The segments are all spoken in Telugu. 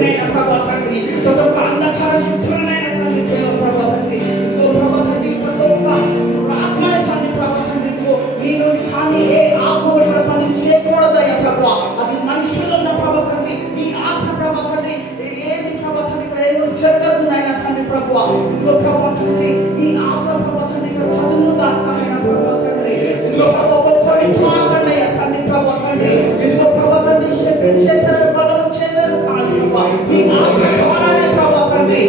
నైనా ప్రభా తండ్రి ప్రతి ఒక్క అంధకార శక్తులనైనా తండ్రి ప్రభా తండ్రి ప్రభా తండ్రి ప్రతి ఒక్క ఆత్మని తండ్రి ప్రభా తండ్రి నేను కానీ ఏ ఆత్మ పని చేయకూడదయ్యా ప్రభా అది మనుషులు ఉన్న ప్రభా తండ్రి ఈ ఆత్మ ప్రభా తండ్రి ఏది ప్రభా తండ్రి ఏదో జరగదు నైనా తండ్రి ప్రభా ప్రభా తండ్రి ఈ ఆత్మ ప్రభా తండ్రి చదువు దానమైన ప్రభా తండ్రి పవిత్రమయ్యా తండ్రి ప్రభా తండ్రి ఇంకో ప్రభా తండ్రి చేతన బలం చేతన కాదు ప్రభా ఈ ఆత్మ ద్వారానే ప్రభా తండ్రి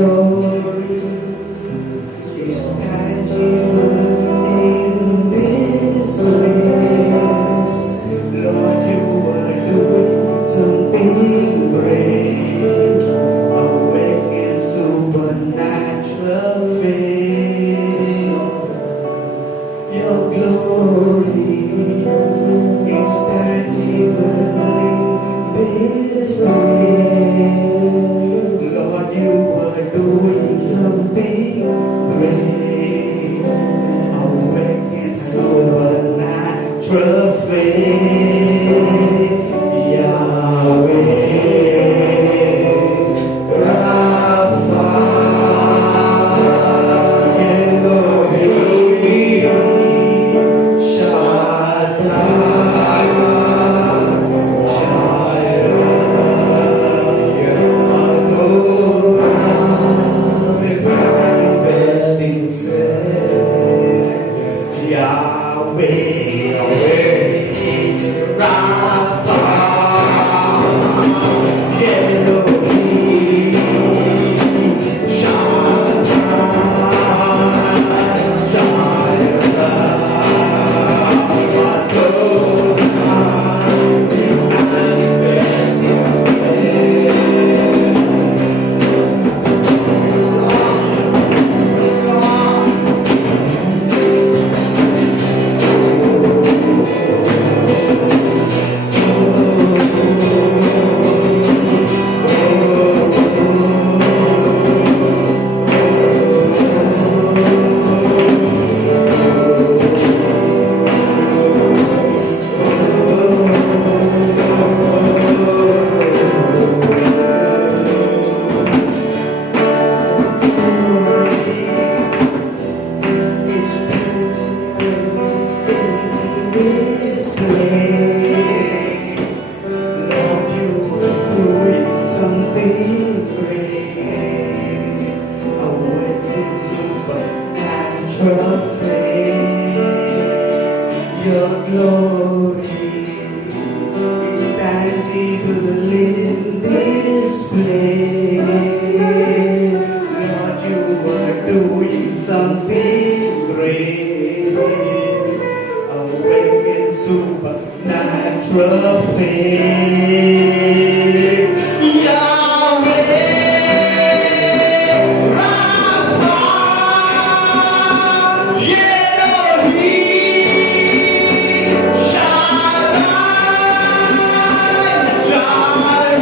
glory is tangible in this place. Lord, you are doing something great, awaken supernatural faith. Your glory is tangible in this place. Lord, you are doing something great, awaken supernatural faith. Yahweh, Rapha, Elohim, Shaddai, Jireh, Adonai, the manifesting self. Yahweh, Rapha, Elohim, Shaddai, Jireh, Adonai, the manifesting this place. Lord, you are doing something great, awaken supernatural faith. Your glory is tangible in this place. Lord, you are doing something great, awaken supernatural faith. Yahweh, Rapha, Elohim, Shaddai, Jireh,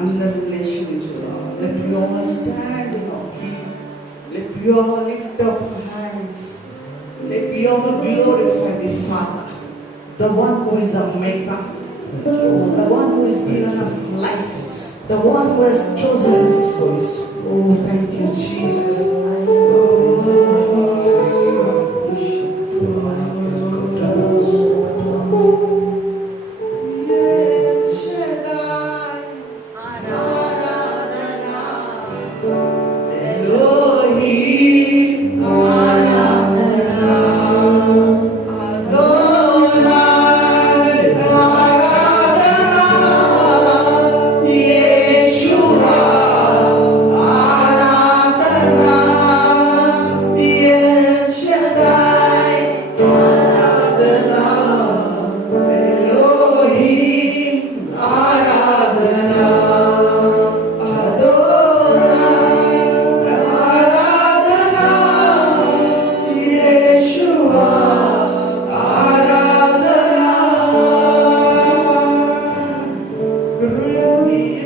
under relationship, let we all stand in our feet. Let we all lift up hands. Let we all glorify the Father, the one who is a maker, the one who has given us life, the one who has chosen us. Oh, thank you, Jesus. Yes, Shaddai, Elohim, Adonai, Yeshua,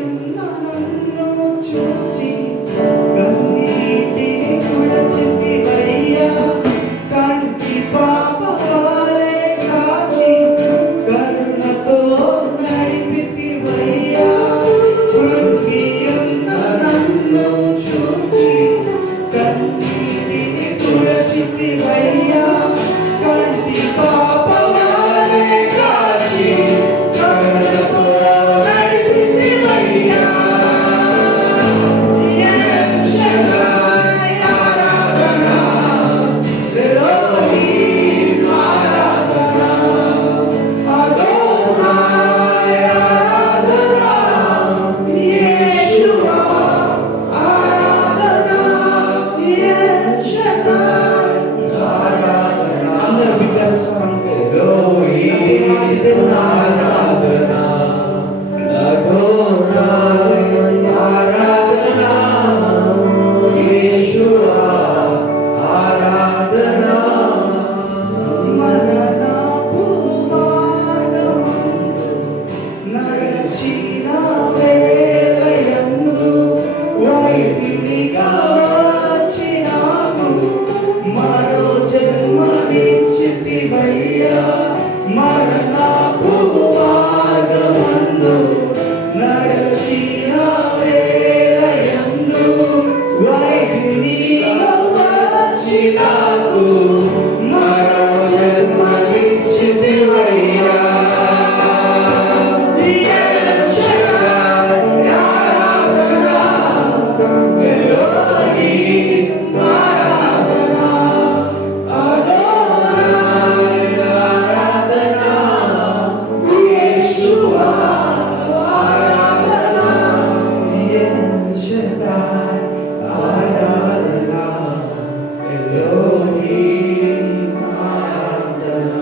ఉన్న నన్ను చూచి కన్నీటిని తుడచితివయ్యా. కంటి పాప వలె కాచి కరుణతో నడిపితివయ్యా. కృంగి ఉన్న నన్ను చూచి కన్నీటిని తుడచితివయ్యా. కంటి పాప వలె కాచి కరుణతో నడిపితివయ్యా. ఎల్ షడాయ్ ఆరాధన, ఎలోహీం ఆరాధన, అదోనాయ్ ఆరాధన, యేషువా ఆరాధన, ఎల్ షడాయ్ ఆరాధన. అందరూ బిడ్డల స్వరంతో ఎలోహీం ఆరాధన, అదోనాయ్ ఆరాధన, యేషువా ఆరాధన. మరణపు మార్గమందు నడచిన వేళయందు వైరిగా వచ్చినాకు మరో జన్మనిచ్చితివయ్యా. మరణపు మార్గమందు నడచిన వేళయందు వైరిగా వచ్చినాకు మరో జన్మనిచ్చితివయ్యా. ఎల్ షడాయ్ ఆరాధన, ఎలోహీం ఆరాధన, అదోనాయ్ ఆరాధన, యేషువా ఆరాధన, ఎల్ షడాయ్ ఆరాధన, ఎలోహీం ఆరాధన,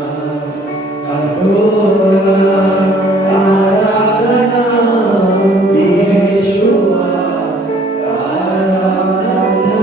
అదోనాయ్ ఆరాధన, యేషువా ఆరాధన.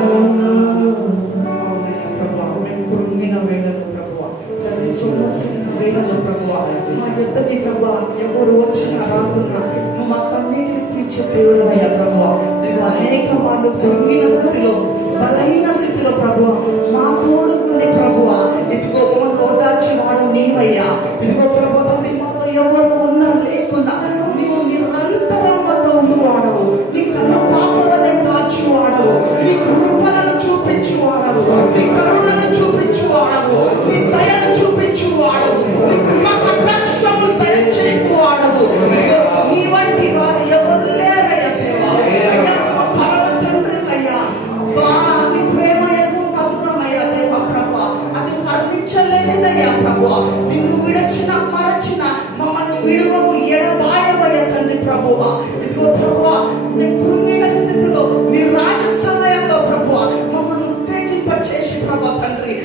అవునయ్యా ప్రభువా, మేము కృంగిన వేళలో ప్రభువా, తండ్రి సొమ్మసిల్లిన వేళలో ప్రభువా, మా యొద్దకి ప్రభువా ఎవరు వచ్చినా రాకున్నా నువ్వు మా కన్నీటిని తీర్చే దేవుడవయ్యా ప్రభువా. మేము అనేక మార్లు కృంగిన స్థితిలో, బలహీన స్థితిలో ప్రభువా మా తోడుకుని ప్రభువా ఇదిగో మమ్మల్ని ఓదార్చేవాడు నీవయ్యా. ఇదిగో ప్రభు తండ్రి మాతో ఎవరు ఉన్నా లేకున్నా నీవు నిరంతరం మాతో ఉండువాడవు. నీ కన్ను పాపలను కాచువాడవు, నీ కృపలను చూపించువాడవు, నీ కరుణను చూపించువాడవు, నీ దయను చూపించువాడవు, నీ కృపా కటాక్షము దయచేయువాడవు. ఇదిగో నీ వంటి వారు ఎవరు లేరయ్యా దేవా. అయ్యా మా పరమ తండ్రివయ్యా. అబ్బా నీ ప్రేమ ఎంతో మధురమయ్యా దేవా ప్రభువా. అది వర్ణించలేనిదయ్యా ప్రభువా. నిన్ను విడచిన మరచిన మమ్మల్ని విడువము ఎడబాయవయ్యా తండ్రి ప్రభువా. ఇదిగో ప్రభువా మేము కృంగిన స్థితిలో నీ రాజ సమయంలో ప్రభువా మమ్మల్ని ఉత్తేజింపచేసి ప్రభువా తండ్రి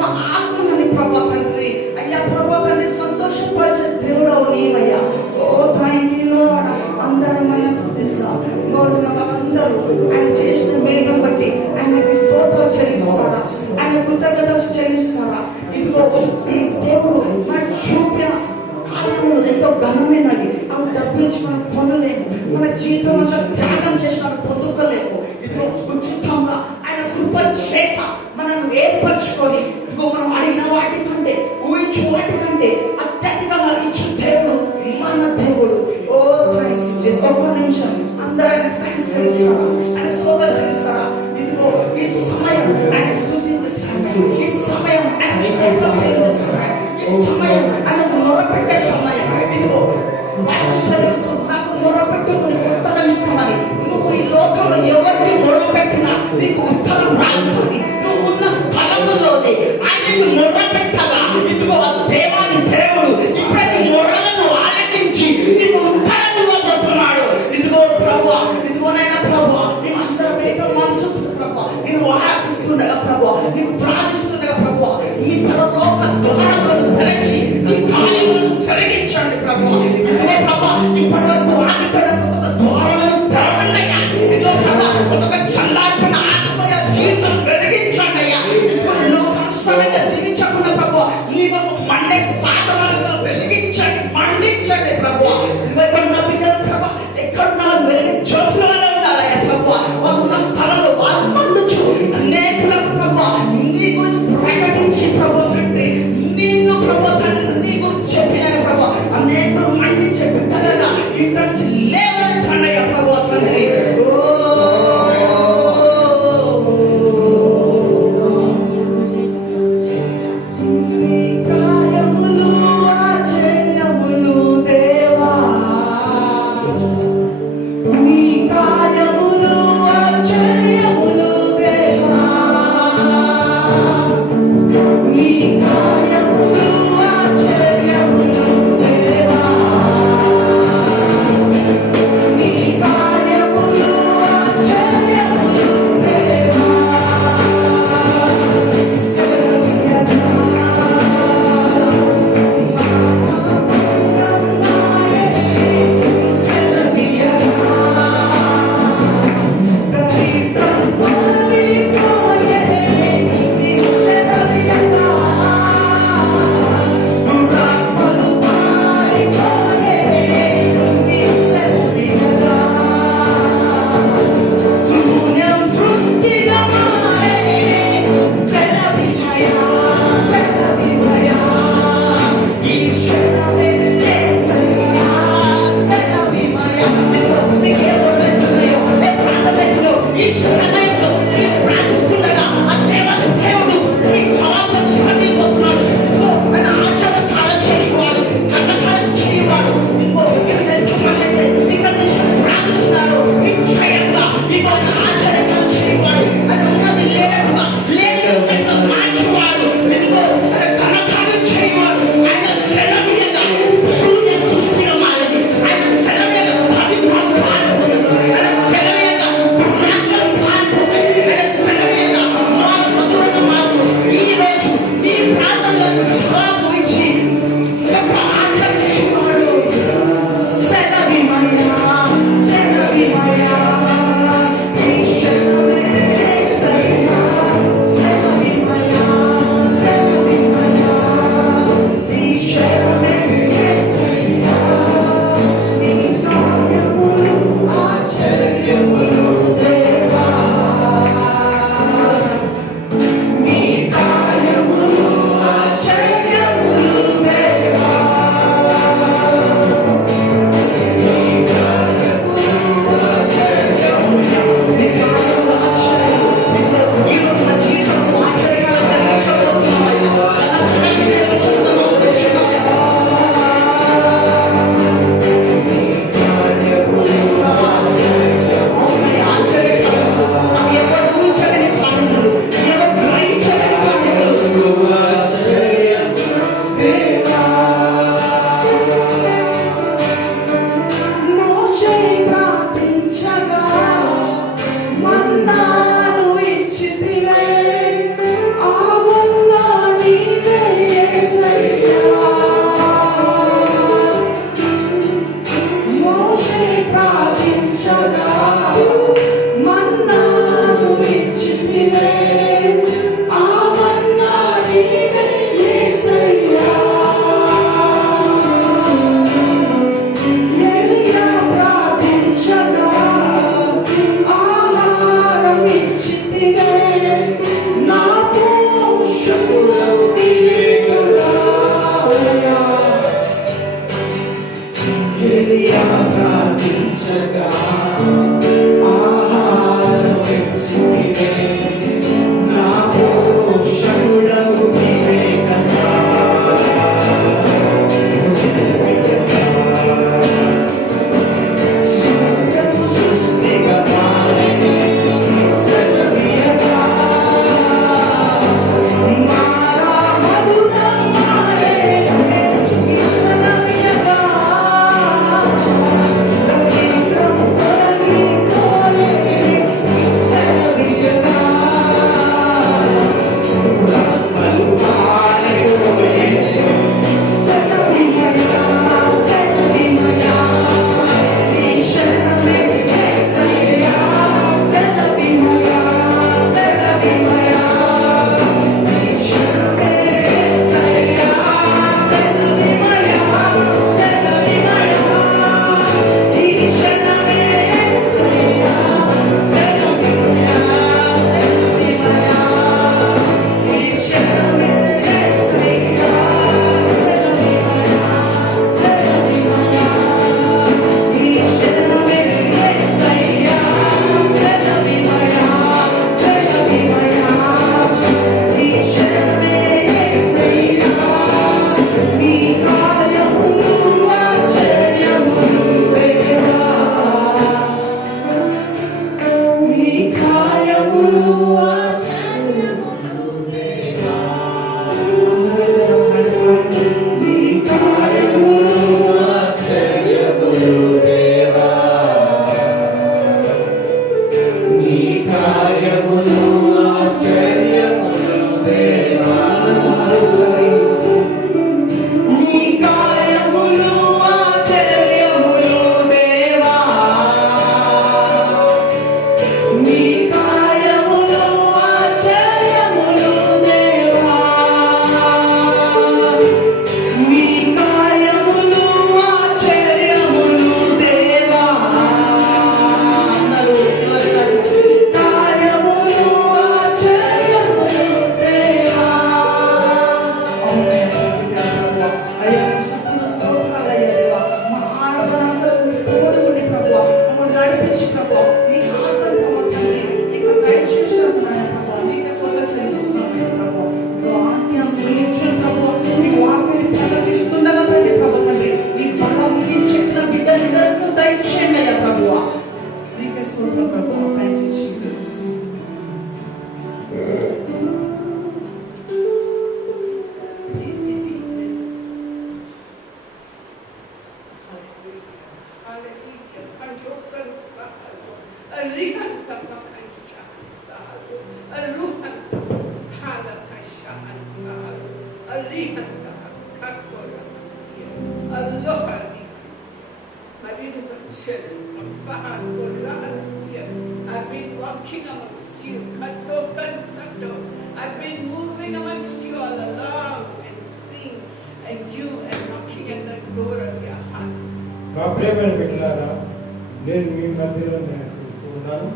మా ఆత్మని ప్రభువా తండ్రి అయ్యా ప్రభువా తండ్రి సంతోషపరిచే దేవుడవు నీవయ్యా. ఓ థ్యాంక్ యూ లార్డ్. అందరం ఆయన స్తుతిస్తాం. నోరున వాళ్ళందరూ ఆయన చేసిన మేలును బట్టి ఆయనకి స్తోత్రాలు చెల్లిస్తారా, ఆయన కృతజ్ఞతలు చెల్లిస్తారా. ఇదిగో ఈ దేవుడు మనకు చూపిన కార్యములు ఎంతో ఘనమైనవి. అవి డబ్బించి మనం కొనలేము, మన జీవితం అంతా త్యాగం చేసి మనం పొందుకోలేము. ఇదిగో ఉచితంగా ఆయన కృప చేత మనల్ని ఏర్పరచుకొని ఇదిగో మనం అడిగిన వాటి కంటే ఊహించు వాటి కంటే అత్యధికంగా ఇచ్చు దేవుడు మన దేవుడు. ఓ థ్యాంక్స్ చేసి ఒక్క నిమిషం అందరూ ఆయన థ్యాంక్స్ చెల్లిస్తారా, ఆయన స్తోత్రాలు చెల్లిస్తారా. ఇదిగో ఈ సమయం ఆయన స్తుతించాలి, ఈ సమయం ఆయన స్తోత్రాలు చెల్లిస్తారా, ఈ సమయం ఆయనకు మొరపెట్టే సమయం. ఇదిగో బైబిల్ చదివిస్తూ నాకు మొరపెట్టుకుని ఉత్తరం ఇస్తామని. నువ్వు ఈ లోకంలో ఎవరికి మొరపెట్టినా నీకు ఉత్తరం రాకపోతే నువ్వు ఉన్న స్థలంలోనే ఆయనకు మొరపెట్టగా ఇదిగో ఆ దేవాది దేవుడు ఇప్పుడే నీ మొరలను ఆలకించి నీకు ఉత్తరం ఇవ్వబోతున్నాడు. ఇదిగో ప్రభువా, ఇదిగో నైనా ప్రభువా నేను అందరూ ఏక మనసు ప్రభువా నేను ఆరాధిస్తుండగా ప్రభువా నీకు ప్రార్థిస్తుండగా ప్రభువా ఈ పరలోక ద్వారములను తెరచి నీ కార్యములను జరిగించండి ప్రభువా. ఇదిగో ప్రభువా ఇప్పటివరకు ఆగిపోయిన ఒక ద్వారములను తెరవండి అయ్యా. ఇదిగో ప్రభువా ఒక చల్లారిపోయిన ఆత్మీయ జీవితం వెలిగించండి అయ్యా. ఇదిగో లోకానుసారంగా జీవించకుండా ప్రభువా నీ ఒక మండే సాధనాలను వెలిగించండి, మండించండి ప్రభువా. ఇదిగో ఇక్కడ నా బిడ్డలు ప్రభువా ఎక్కడ వెలిగే జ్యోతులుగానే ఉండాలయ్యా ప్రభువా. వాళ్ళు ఉన్న స్థలంలో వాళ్ళు మండుచు అనేకులకు ప్రభువా నీ గురించి ప్రకటించి ప్రభువా తండ్రి, నిన్ను ప్రభువా తండ్రి నీ గురించి చెప్పిన ప్రభువా అనేకులు మండించే బిడ్డలుగా ఇంటి నుంచి లేవని తండ్రయ్యా ప్రభువా తండ్రి. Ele ama pra mim chegar. successful for Prabhu. Thank you, Jesus. Please be seated. Hallelujah. Hallelujah. Arihan Tapakasha Saru. Aruhan Halakasha Saru. Arihan Tapakakoya. Aloha. My beautiful children from Bahan, Quran here. I've been walking amongst you. I've been moving amongst you all along and seeing and you and knocking at the door of your hearts. నా ప్రియమైన బిడ్డలారా, నేను మీ మధ్యలో ఉన్నాను.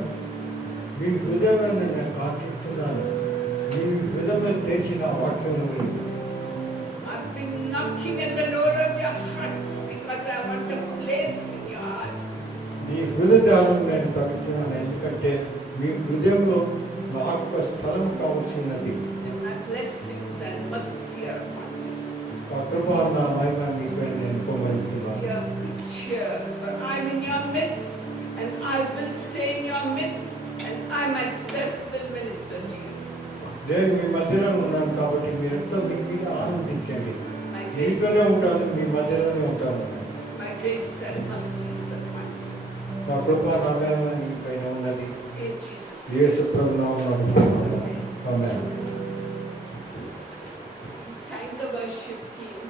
మీ హృదయాలను నేను కాచుతున్నాను. మీ హృదయం తెరిచిన వాక్యం. I've been knocking at the door of your hearts because I want a place in your heart. మీ హృదయాలను నేను తడుతున్నాను, ఎందుకంటే మీ హృదయంలో నాకు స్థలం కావాల్సినది. My blessings and mercy are upon you. ఆ కృప నా మహిమ మీపై నేను కోరుకుంటున్నాను. Your good cheer, for I'm in your midst and I will stay in your midst and I myself will minister to you. నేను మీ మధ్యలో ఉన్నాను కాబట్టి మీరంతా మీ మీద ఆనందించండి. My grace, మీతోనే ఉంటాను, మీ మధ్యలోనే ఉంటాను. my grace and mercy is upon you. నా కృప నా మహిమ మీపైన ఉన్నది. In Jesus' name. యేసు ప్రభు నామమున ఆమేన్. Thank the worship team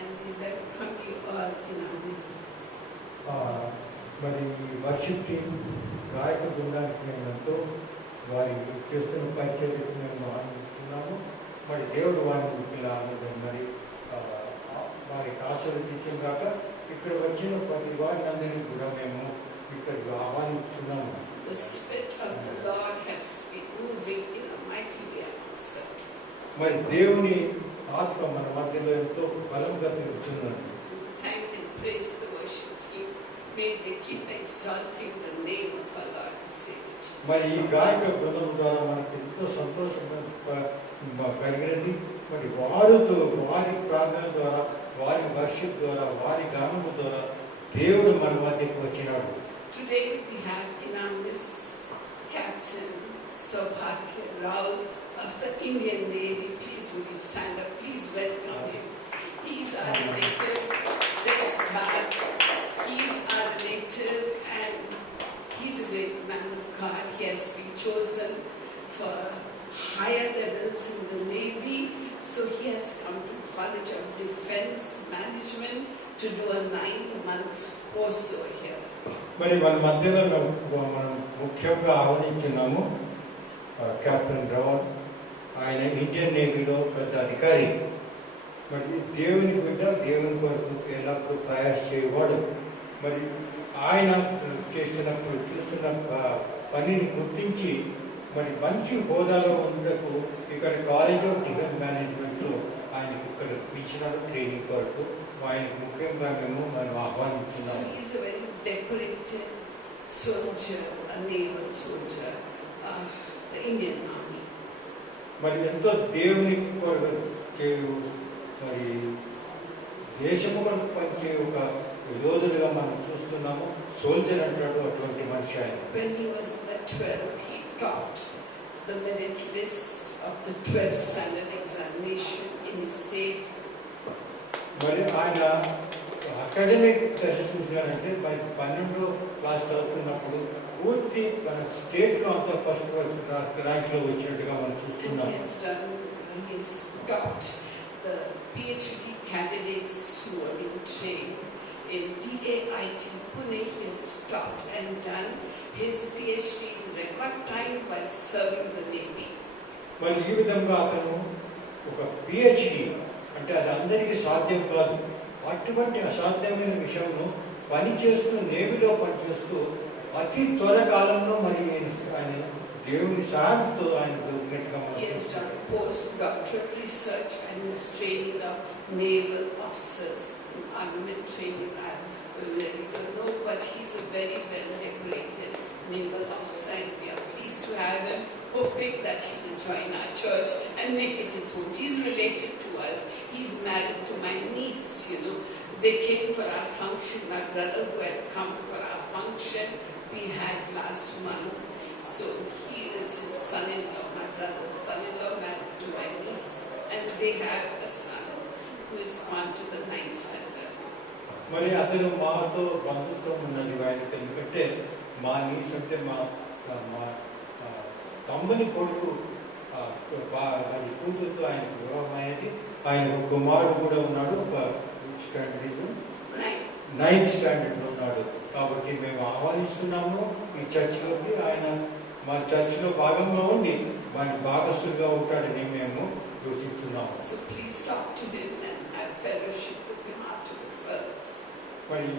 and we welcome you all in our midst. మరి ఈ వర్షిప్ టీం గాయక బృందానికి మేము ఎంతో వారి చేస్తున్న పరిచర్యకు మేము ఆనందిస్తున్నాము. మరి దేవుడు వారిని ఇలా మరి వారికి ఆశీర్వదించిన కాక ఇక్కడ వచ్చిన ప్రతి వారిని అందరినీ కూడా మేము ఇక్కడికి ఆహ్వానిస్తున్నాము. The Spirit of the Lord has been moving in a mighty way amongst us. మరి దేవుని ఆత్మ మన మధ్యలో ఎంతో బలంగా తిరుగుతున్నది. Thank and praise the worship team. May they keep exalting the name of our Lord and Savior Jesus. మరి ఈ గాయక బృందం ద్వారా మనకు ఎంతో సంతోషం కలిగినది. మరి వారితో వారి ప్రార్థన ద్వారా, వారి వర్షిప్ ద్వారా, వారి గానము ద్వారా దేవుడు మన మధ్యకు వచ్చినాడు. Today we have in our midst Captain Saubhagya Rao of the Indian Navy. Please would you stand up? Please welcome him. He's our relative. Praise God. He's our relative and he's a great man of God. He has been chosen for higher levels in the Navy. So he has come to College of Defense Management to do a 9 months course over here. మరి మన మధ్యలో మనం ముఖ్యంగా ఆహ్వానించున్నాము కెప్టెన్ రావల్. ఆయన ఇండియన్ నేవీలో పెద్ద అధికారి. మరి దేవుని బిడ్డ, దేవుని కొరకు ఎల్లప్పుడూ ప్రయాస చేయవాడు. మరి ఆయన చేస్తున్న పనిని గుర్తించి మరి మంచి హోదాలో ఉండకు ఇక్కడ కాలేజ్ ఆఫ్ డిఫెన్స్ మేనేజ్మెంట్లో ఆయన ఇక్కడ ఇచ్చినారు ట్రైనింగ్ కొరకు. ఆయనకు ముఖ్యంగా మనం ఆహ్వానిస్తున్నాము. So he is a very decorated soldier, a naval soldier of the Indian Army. మరి ఎంతో దేవుని కొరకు చేయు, మరి దేశము కొరకు పనిచే ఒక యోధుడిగా మనం చూస్తున్నాము. సోల్జర్ అంటాడు అటువంటి మనిషి ఆయన. When he was in the 12th, he topped the merit list of the 12th standard examination in his state. మరి ఆయన అకాడమిక్ చూసినారంటే మరి 12వ క్లాస్ చదువుతున్నప్పుడు పూర్తి మన స్టేట్లో అంతా ఫస్ట్ ర్యాంక్లో వచ్చినట్టుగా మనం చూస్తున్నాం. He has topped the PhD candidates who are being trained in DAIT Pune. He has stopped and done his PhD in record time while serving the Navy. మరి ఈ విధంగా అతను ఒక పిహెచ్డి అంటే అది అందరికీ సాధ్యం కాదు. అటువంటి అసాధ్యమైన విషయంలో పనిచేస్తూ నేవీలో పనిచేస్తూ అతి త్వర కాలంలో మరి ఆయన దేవుని సహాయంతో ఆయన దొరికినట్టుగా He has done postdoctoral research and is training of naval officers in armament training. I really don't know, but he's a very well decorated naval officer and we are pleased to have him, hoping that he will join our church and make it his home. He's related to us. He's married to my niece, They came for our function. My brother who had come for our function we had last month. So he is his son-in-law, my brother's son-in-law, married to my niece, and they have a son who is gone to the 9th standard. మరి అసలు మాతో బంధుత్వం ఉన్నది ఆయనకి, ఎందుకంటే మా నీస్ అంటే మా మా తమ్ముని కొడుకు అది కూతురుతో ఆయనకు వివాహం అయ్యేది. ఆయన కుమారుడు కూడా ఉన్నాడు, ఒక స్టాండర్డిజం 9th స్టాండర్డ్లో ఉన్నాడు. కాబట్టి మేము ఆహ్వానిస్తున్నాము ఈ చర్చిలోకి. ఆయన మా చర్చిలో భాగంగా ఉండి మన భాగస్తులుగా ఉంటాడని మేము యోచిస్తున్నాము. So please talk to him and have fellowship with him after the service. మరి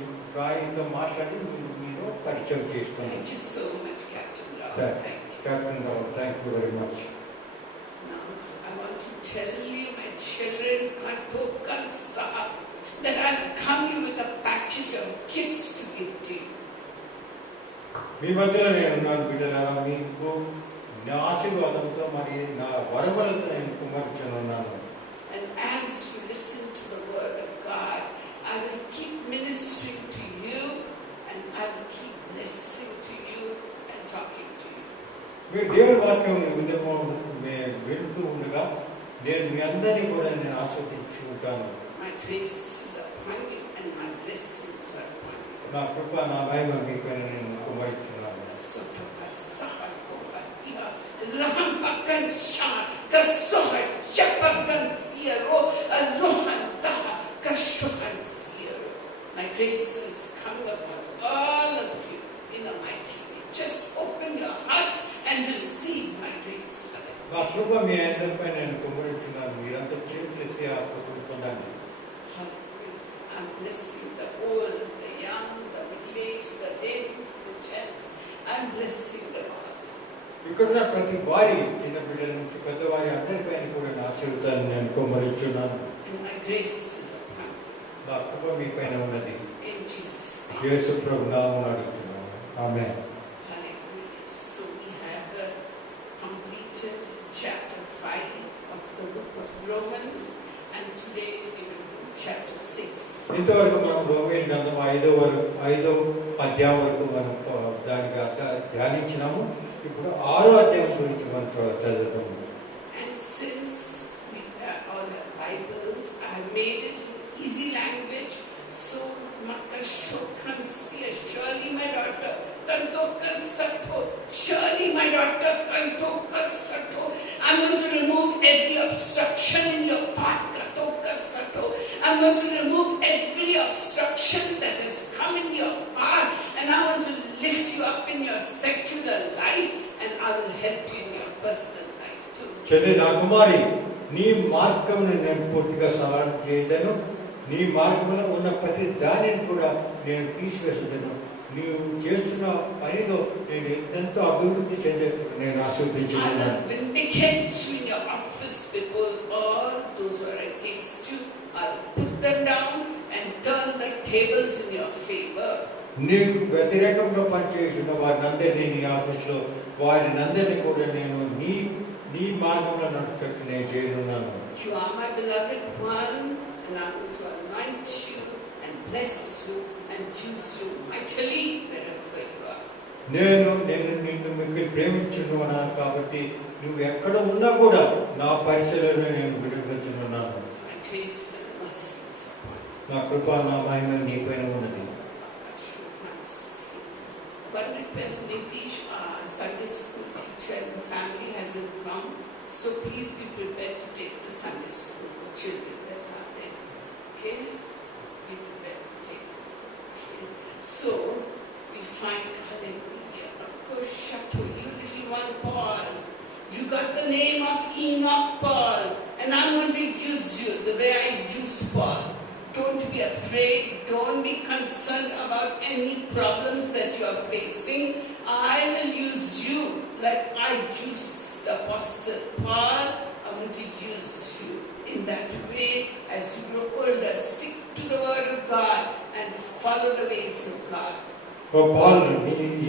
ఆయనతో మాట్లాడి మీరు పరిచయం చేసుకోండి. Thank you so much, Captain Rao. Thank you. Captain Rao, thank you very much. Now, I want to tell you, my children, Kanto Kansa, that I've come here with a package of gifts to give to you. మీ మధ్యలో నేను ఉన్నాను బిడ్డలారా, మీకు నా ఆశీర్వాదంతో మరి నా వరములతో నేను కుమార్చున్నాను. And as you listen to the word of God, I will keep ministering to you, and I will keep listening to you and talking to you. మీరు దేవుని వాక్యం విధంగా వింటూ ఉండగా నేను మీ అందరినీ కూడా నేను ఆస్వాదించి ఉంటాను. My grace is upon you, and my blessings are upon you. నా కృప, నా మహిమ మీపైన నేను కుమార్చున్నాను. Raham akan shah kasohan chapagan siero rohan taha kashohan siero. My grace is coming upon all of you in a mighty way. Just open your hearts and receive my grace. నా కృప మీ అందరిపై నేను కుమార్చున్నాను. మీరంతా చేతులెత్తి ఆ కృపను పొందండి. I'm blessing the old, the young, the middle-aged, the ladies, the gents. I'm blessing them all. ఇక్కడ ప్రతి వారి చిన్న బిడ్డల నుంచి పెద్దవారి అందరిపైన కూడా నా ఆశీర్వాదాన్ని నేను కుమ్మరించున్నాను. నా కృప మీ పైన ఉన్నది. యేసు ప్రభు నామమున అడుగుతున్నాను. ఆమేన్. So we have completed chapter 5 of the book of Romans, and today we will do chapter 6. ఇంతవరకు మనం రోమేలు గ్రంథం 5వ అధ్యాయం వరకు మనం దానికి ధ్యానించినాము. ఇప్పుడు 6వ అధ్యాయం గురించి మనం చదువుతాము. And since we all have Bibles, I have made it in easy language, so surely my daughter kanto kansato, surely my daughter kanto kansato. I'm going to remove every obstruction in your path, kanto kansato. I'm going to remove every obstruction that has come in your path, and I want to lift you up in your secular life, and I will help you in your personal life too. చెల్లి నా కుమారి, నీ మార్గమును నేను పూర్తిగా సవాలు చేయదను. నీ మార్గంలో ఉన్న ప్రతి దానిని కూడా నేను తీసివేసేదను. నీవు చేస్తున్న పనిలో నేను ఎంతో అభివృద్ధి చెందేటప్పుడు నేను ఆశీర్వదించున్నాను. I will vindicate you in your office before all those who are against you. I will put them down and turn the tables in your favor. నీకు వ్యతిరేకంగా పనిచేస్తున్న వారిని అందరినీ నీ ఆఫీస్లో వారిని అందరినీ కూడా నేను నీ మార్గంలో నడుచుటకు నేను చేయనున్నాను. You are my beloved one, and I am going to anoint you and bless you and use you mightily wherever you are. నేను నిన్ను మీకు ప్రేమించున్నాను కాబట్టి నువ్వు ఎక్కడ ఉన్నా కూడా నా పరిచర్యలో నేను విడుదలచున్నాను. My grace and mercy is upon you. నా కృప, నా మహిమ నీపైన ఉన్నది. Pandit Nitish, our Sunday school teacher, and the family hasn't come, so please be prepared to take the Sunday school children that are there. Okay? Be prepared to take. Okay? So we find hallelujah. Of course, Shato, you little one, Paul. You got the name of Enoch, Paul, and I'm going to use you the way I used Paul. Don't be afraid. Don't be concerned about any problems that you are facing. I will use you like I used the Apostle Paul. I'm going to use you in that way. As you grow older, stick to the Word of God and follow the ways of God. Paul,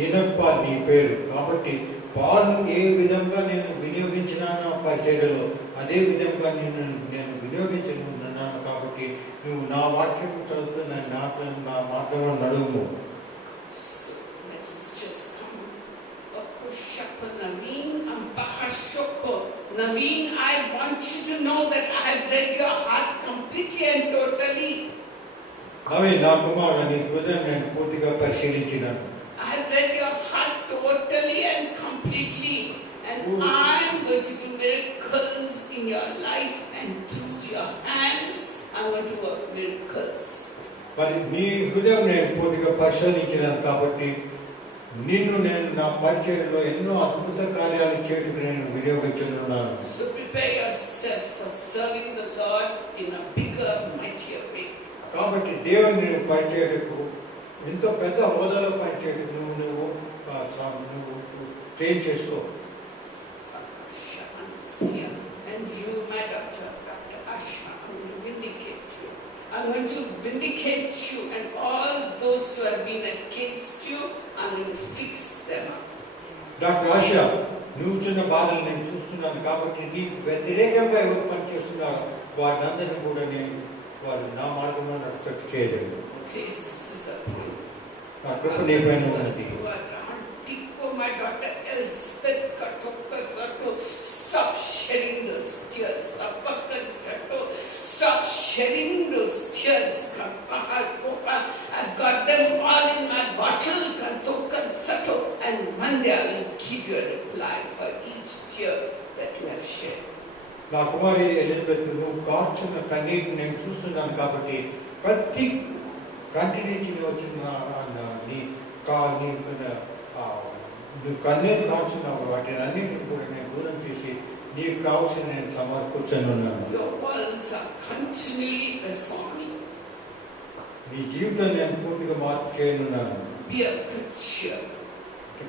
Enoch Paul నీ పేరు కాబట్టి పాల్ను ఏ విధంగా నేను వినియోగించినాను పరిచర్యలో అదే విధంగా నేను వినియోగించుకున్నాను. కాబట్టి నువ్వు నా వాక్యం చదువుతున్న నా మార్గంలో నడువు. So let us just Naveen Ampahashoko. Naveen, I want you to know that I have read your heart completely and totally. అవి నా కుమారుడు నీ హృదయం నేను పూర్తిగా పరిశీలించినాను. I have read your heart totally and completely, and I am going to do miracles in your life, and through your hands I want to work miracles. మరి నీ హృదయం నేను పూర్తిగా పరిశోధించినాను కాబట్టి నిన్ను నేను నా పరిచయంలో ఎన్నో అద్భుత కార్యాలు చేయడానికి నేను వినియోగించున్నాను. So prepare yourself for serving the Lord in a bigger, mightier way. కాబట్టి దేవుని పరిచయకు ఎంతో పెద్ద హోదాలో పనిచేయడానికి నువ్వు ట్రైన్ చేసుకో. And you, my Dr. Asha, I'm going to vindicate you. I'm going to vindicate you, and all those who have been against you, I'm going to fix them up. Doctor ASHA, నువ్వు చిన్న బాధలు నేను చూస్తున్నాను కాబట్టి నీకు వ్యతిరేకంగా ఎవరు పనిచేస్తున్నారో వారిని అందరినీ కూడా నేను వారు నా మార్గంలో నడుచట్టు చేయలేదు. నా కృప నీ పైన ఉన్నది. My daughter Elspeth Katokkasato, stop shedding those tears. Stop shedding those tears. I've got them all in my bottle, Katokkasato, and one day I will give you a reply for each tear that you have shed. నా కుమారి ఎలిజబెత్, నువ్వు కాచున్న కన్నీటిని నేను చూస్తున్నాను కాబట్టి ప్రతి కంటి నుంచి వచ్చిన నువ్వు కన్నీరు కాచున్నావు వాటిని అన్నింటిని కూడా నేను దూరం చేసి నీకు కావాల్సిన నేను సమర్పించను ఉన్నాను. నీ జీవితాన్ని నేను పూర్తిగా మార్పు చేయనున్నాను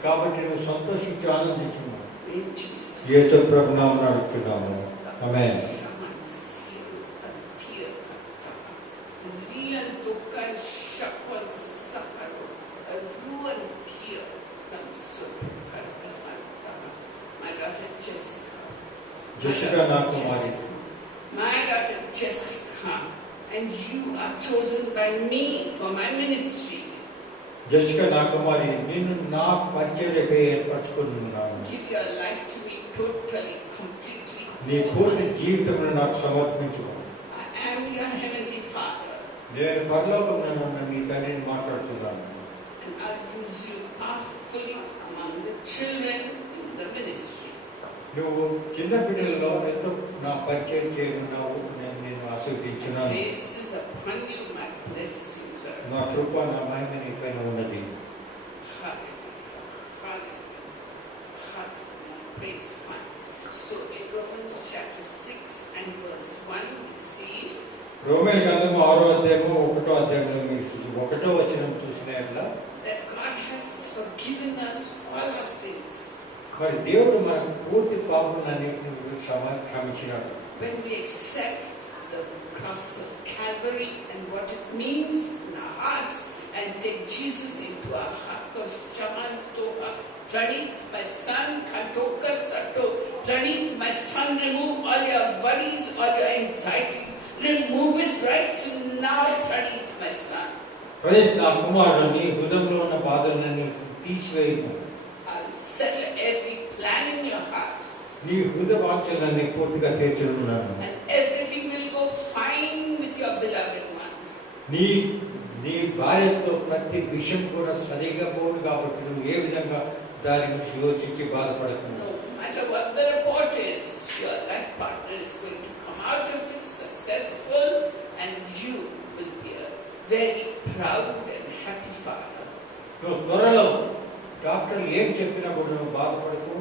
కాబట్టి నువ్వు సంతోషించి ఆనందించున్నావు. యేసు ప్రభు నామమున అడుగుతున్నాము. ఆమేన్. Jessica na kumari. My daughter Jessica, and you are chosen by me for my ministry. Jessica na kumari, ninu na పరిచర్యకు ఏర్పరచుకున్నాను. Give your life to me totally, completely. నీ పూర్తి జీవితమును నాకు సమర్పించు. I am your heavenly Father. నేను పరలోకమున ఉన్న నీ తండ్రిని మాట్లాడుతున్నాను. And I'll use you powerfully among the children in the ministry. నువ్వు చిన్న బిడ్డలలో ఎంతో నా పరిచయం చేయనున్నావు. నేను ఆశీర్వదించున్నాను. నా కృప నా మహిమ నీ పైన ఉన్నది. రోమేలు గ్రంథము 6వ అధ్యాయము 1వ అధ్యాయంలో మీరు 1వ వచనం చూసినట్లా మరి దేవుడు మనకు పూర్తి పాపములన్నిటిని క్షమించినాడు. When we accept the cross of Calvary and what it means in our hearts and take Jesus into our heart, Pranit, my son, Kantoka Sato, Pranit, my son, remove all your worries, all your anxieties, remove it right now, Pranit, my son. Pranit, నా కుమారుడు, నీ హృదయంలో ఉన్న బాధలన్నీ తీసివేయము. Settle every plan in your heart. నీ హృదయ వాంఛలన్నీ పూర్తిగా తీర్చున్నాను. And everything will go fine with your beloved one. నీ భార్యతో ప్రతి విషయం కూడా సరిగా పోదు కాబట్టి నువ్వు ఏ విధంగా దాని గురించి యోచించి బాధపడకు. No matter what the report is, your life partner is going to come out of it successful, and you will be a very proud and happy father. నువ్వు త్వరలో డాక్టర్లు ఏం చెప్పినా కూడా నువ్వు బాధపడకు.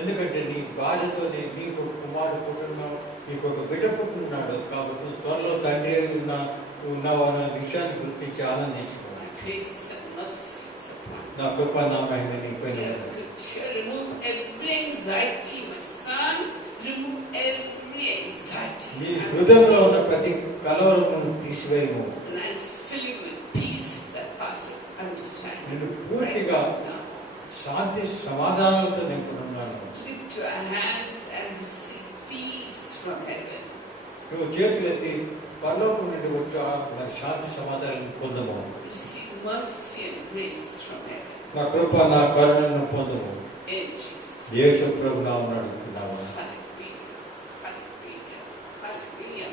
ఎందుకంటే నీ భార్యతో నీకు కుమారుడు పుట్టున్నావు, నీకు ఒక బిడ్డ పుట్టున్నాడు కాబట్టి నువ్వు త్వరలో తండ్రి ఉన్నావు అనే విషయాన్ని గుర్తించి ఆనందించుకో. నా కృప నా మహిమ నీ పైన. Remove every anxiety, my son. Remove every anxiety. నీ హృదయంలో ఉన్న ప్రతి కలవరమును తీసివేయము. And I fill you with peace that passes understanding. నేను పూర్తిగా శాంతి సమాధానాలతో నింపుతున్నాను. Lift your hands and receive peace from heaven. నువ్వు చేతులెత్తి పరలోకం నుండి వచ్చా మరి శాంతి సమాధానాలను పొందము. Receive mercy and grace from heaven. నా కృప నా కరుణను పొందము. In Jesus' యేసు ప్రభు నామమున అడుగుతున్నాము. Hallelujah. Hallelujah. Hallelujah.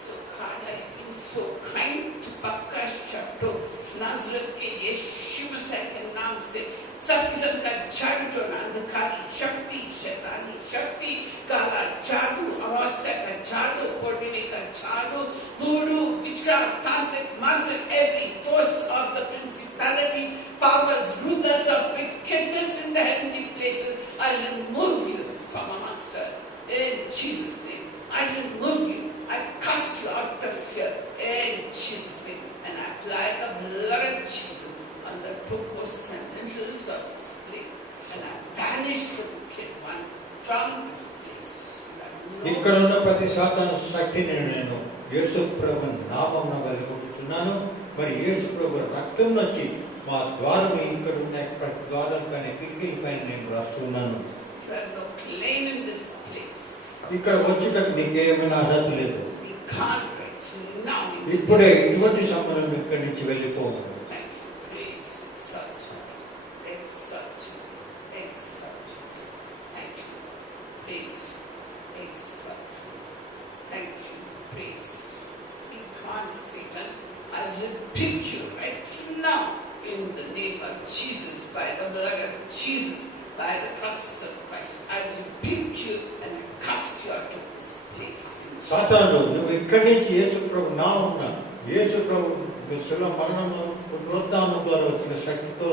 So God has been so kind to Prakash Chatto. नाज़रेत के यीशु मसीह के नाम से सब किस्म का जड़ और अंधकारी शक्ति, शैतानी शक्ति, काला जादू, अमावस्या का जादू, पूर्णिमा का जादू, वुडू, witchcraft, tantric, mantric, every force of the principality, powers, rulers of wickedness in the heavenly places, I remove you from amongst us in Jesus' name. I remove you. I cast you out of here in Jesus' name, and I apply the blood of Jesus on the doorposts and lintels of this place, and I banish the wicked one from this place. ఇక్కడ ఉన్న ప్రతి సాతాను శక్తిని నేను యేసు ప్రభు నామమున వెలుగొట్టుచున్నాను. మరి యేసు ప్రభు రక్తం వచ్చి మా ద్వారం ఇక్కడ ఉన్న ప్రతి ద్వారం పైన కిటికీల పైన నేను రాస్తున్నాను. You have no claim in this place. ఇక్కడ వచ్చుటకు నీకేమైనా అర్హత లేదు. You can't right now. ఇప్పుడే ఇటువంటి సంబంధం ఇక్కడి నుంచి వెళ్ళిపోవాలి. Thank you. Praise. Exalt. Exalt. Exalt. Thank you. Praise. Exalt. Thank you. Praise. Be gone, Satan. I rebuke you right now in the name of Jesus, by the blood of Jesus, by the cross of Christ. I rebuke you and I cast you out of this place. సాతాను నువ్వు ఇక్కడి నుంచి యేసు ప్రభు నామమున యేసు ప్రభు శిలువ మరణము పునరుద్ధానం ద్వారా వచ్చిన శక్తితో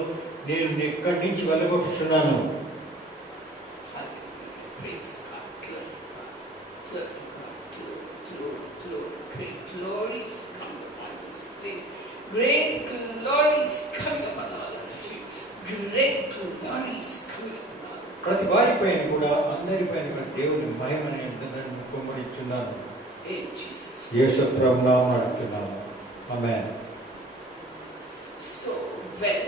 నేను ఇక్కడి నుంచి వెళ్ళగొట్టుచున్నాను. Hallelujah. Praise God. Glory to God. Glory to God. Glory, glory, glory. Great glories come upon this place. Great glories coming upon all of you. Great glories coming upon all of you. ప్రతి వారిపైన కూడా అందరిపైన కూడా దేవుని మహిమని కుమ్మరిస్తున్నాను. In Jesus. యేసు ప్రభు నామమున అడుగుతున్నాను. ఆమేన్. So when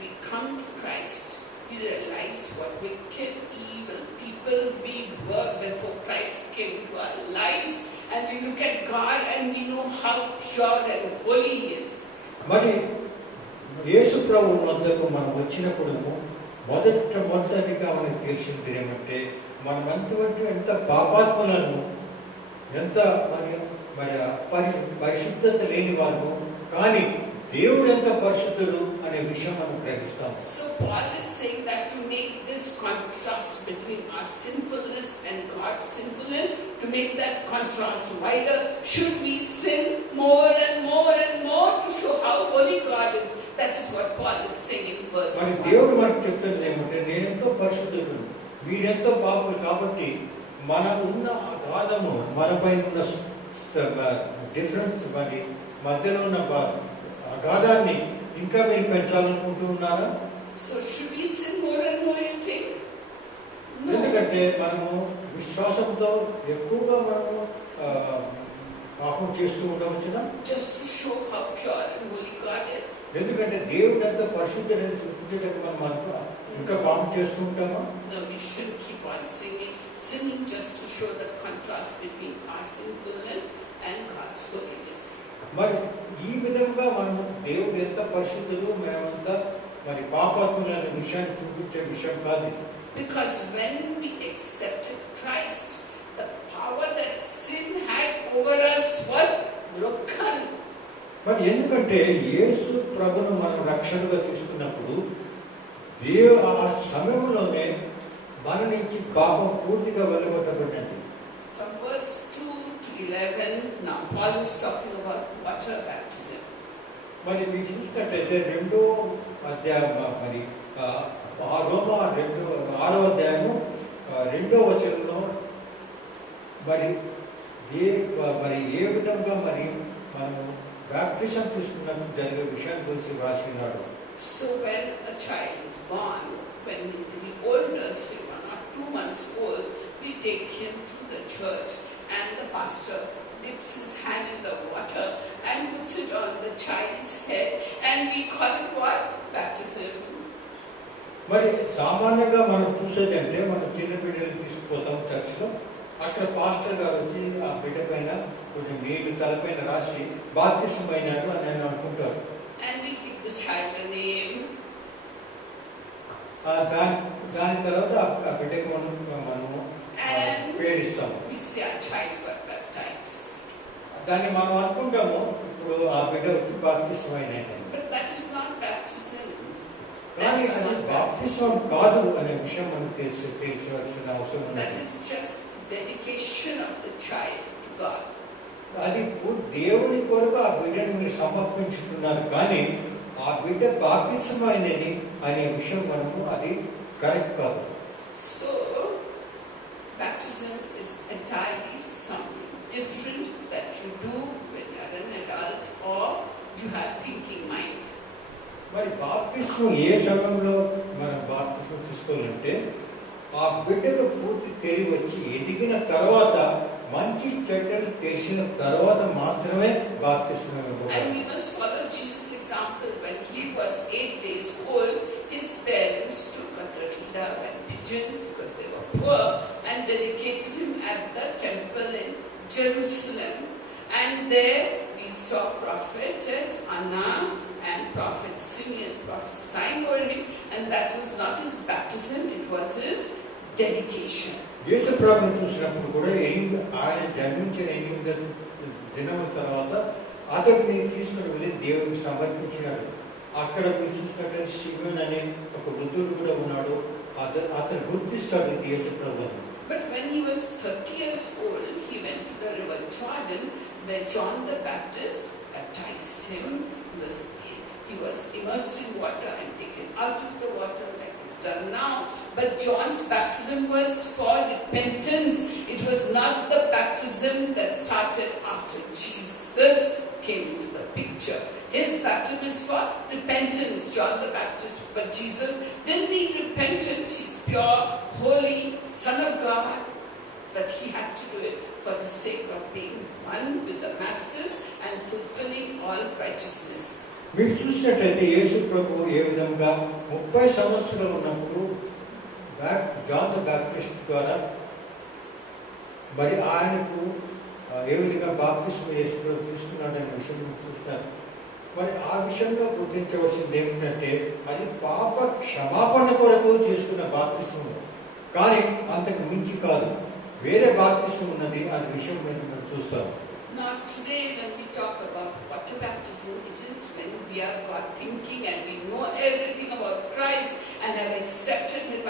we come to Christ, we realize what wicked, evil people we were before Christ came into our lives, and we look at God and we know how pure and holy He is. మరి యేసు ప్రభు వద్దకు మనం వచ్చినప్పుడు మొదటిగా మనకు తెలిసింది ఏమంటే మనమంతవరకు ఎంత పాపాత్ములను, ఎంత పరిశుద్ధత లేని వారు, కానీ దేవుడు ఎంత పరిశుద్ధుడు అనే విషయం మనం గ్రహిస్తాం. So Paul is saying that to make this contrast between our sinfulness and God's sinfulness, to make that contrast wider, should we sin more and more and more to show how holy God is? That is what Paul is saying in verse 1. మరి దేవుడు మనకు చెప్తున్నది ఏమంటే నేనెంతో పరిశుద్ధుడు, మీరెంతో పాపులు, కాబట్టి మన ఉన్న అగాధము, మనపై ఉన్న డిఫరెన్స్, మరి మధ్యలో ఉన్న అగాధాన్ని ఇంకా మీరు పెంచాలనుకుంటూ ఉన్నారా? So should we sin more and more, you think? No. ఎందుకంటే మనము విశ్వాసంతో ఎక్కువగా మనము పాపం చేస్తూ ఉండవచ్చునా? Just to show how pure and holy God is. ఎందుకంటే దేవుడు ఎంత పరిశుద్ధుడని చూపించడానికి మనం ఇంకా పాపం చేస్తూ ఉంటామా? No, we should keep on sinning just to show the contrast between our sinfulness and God's holiness. మరి ఈ విధంగా మనము దేవుడు ఎంత పరిశుద్ధుడు, మనమంతా మరి పాపాత్ములైన విషయాన్ని చూపించే విషయం కాదు. Because when we accepted Christ, the power that sin had over us was broken. మరి ఎందుకంటే యేసు ప్రభును మనం రక్షణగా తీసుకున్నప్పుడు ఆ సమయంలోనే మన నుంచి పాపం పూర్తిగా వెళ్ళగొట్టబడినది. From verse 2 to 11, now Paul is talking about water baptism. మరి మీకు చూసినట్టయితే 2వ అధ్యాయం, మరి రోమా 6వ అధ్యాయము 2వ వచనంలో మరి ఏ విధంగా మరి మనము బ్యాప్టిజం తీసుకున్నప్పుడు జరిగే విషయాన్ని గురించి రాసినాడు. So when a child is born, when the older, say 1 or 2 months old, we take him to the church and the pastor dips his hand in the water and puts it on the child's head, and we call it what? Baptism. మరి సామాన్యంగా మనం చూసేది అంటే మనం చిన్న బిడ్డలు తీసుకుపోతాం చర్చ్లో, అక్కడ పాస్టర్ గారు వచ్చి ఆ బిడ్డ పైన కొంచెం నీళ్లు తలపైన రాసి బాప్తిసం అయినాడు అని ఆయన అనుకుంటారు. And we give the child a name. దాని దాని తర్వాత ఆ బిడ్డకి మనము And పేరిస్తాము. we say our child got baptized. దాన్ని మనం అనుకుంటాము ఇప్పుడు ఆ బిడ్డ వచ్చి బాప్తిస్మం అయినది. But that is not baptism. కానీ అది బాప్తిస్మం కాదు అనే విషయం మనకు తెలియవలసిన అవసరం That ఉన్నది. is just dedication of the child to God. అది దేవుని కొరకు ఆ బిడ్డను మీరు సమర్పించుతున్నారు, కానీ ఆ బిడ్డ బాప్తిస్మం అయినది అనే విషయం మనము అది కరెక్ట్ కాదు. So baptism is entirely something different that you do when you are an adult or you have thinking mind. మరి బాప్తిస్మం ఏ సమయంలో మనం బాప్తిస్మం తీసుకోవాలంటే ఆ బిడ్డకు పూర్తి తెలివి వచ్చి ఎదిగిన తర్వాత, మంచి చెడ్డలు తెలిసిన తర్వాత మాత్రమే బాప్తిస్మం And ఇవ్వబడాలి. we must follow Jesus' example. When he was 8 days old, his parents took a turtle dove and pigeons because they were poor and dedicated him at the temple in Jerusalem. And there we saw prophetess Anna and prophet Simeon prophesying over him, and that was not his baptism, it was his dedication. యేసు ప్రభువును చూసినప్పుడు కూడా ఆయన జన్మించిన 8వ దినం తర్వాత అతడిని తీసుకుని వెళ్ళి దేవునికి సమర్పించినాడు. అక్కడ మీరు చూసినట్లయితే సిమియోన్ అనే ఒక వృద్ధుడు కూడా ఉన్నాడు. అతను గుర్తిస్తాడు యేసు ప్రభువును. But when he was 30 years old, he went to the river Jordan where John the Baptist baptized him. He was immersed in water and taken out of the water like it's done now. But John's baptism was for repentance. It was not the baptism that started after Jesus came into the picture. His baptism is for repentance, John the Baptist. But Jesus didn't need repentance. He's pure, holy, Son of God. But he had to do it for the sake of being one with the masses and fulfilling all righteousness. మీరు చూసినట్లయితే యేసు ప్రభువు ఏ విధంగా 30 సంవత్సరాలు ఉన్నప్పుడు జాన్ ద బ్యాప్టిస్ట్ ద్వారా మరి ఆయనకు ఏ విధంగా బాప్తిస్మం యేసు ప్రభు తీసుకున్నాడనే విషయం చూస్తారు. మరి ఆ విషయంలో గుర్తించవలసింది ఏమిటంటే అది పాప క్షమాపణ కొరకు చేసుకున్న బాప్తిస్మం, కానీ అంతకు మించి కాదు. వేరే బాప్తిస్మం ఉన్నది, అది విషయం మనం చూస్తాం. Now today when we talk about water baptism, it is when we are God thinking and we know everything about Christ and have accepted Him.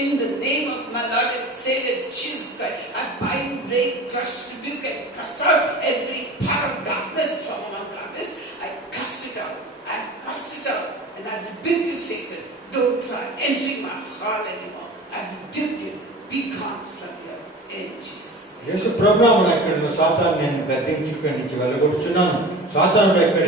In the name of my Lord and Savior Jesus Christ, I bind, break, crush, rebuke and cast out every power of darkness from among darkness. I cast it out. And I rebuke you, Satan. Don't try entering my heart anymore. I rebuke you. Be gone from here. In Jesus' name. యేసు ప్రభువు ఇక్కడ సాతాను నేను గద్దించి ఇక్కడి నుంచి వెళ్ళగొడుతున్నాను. సాతానుడు ఇక్కడ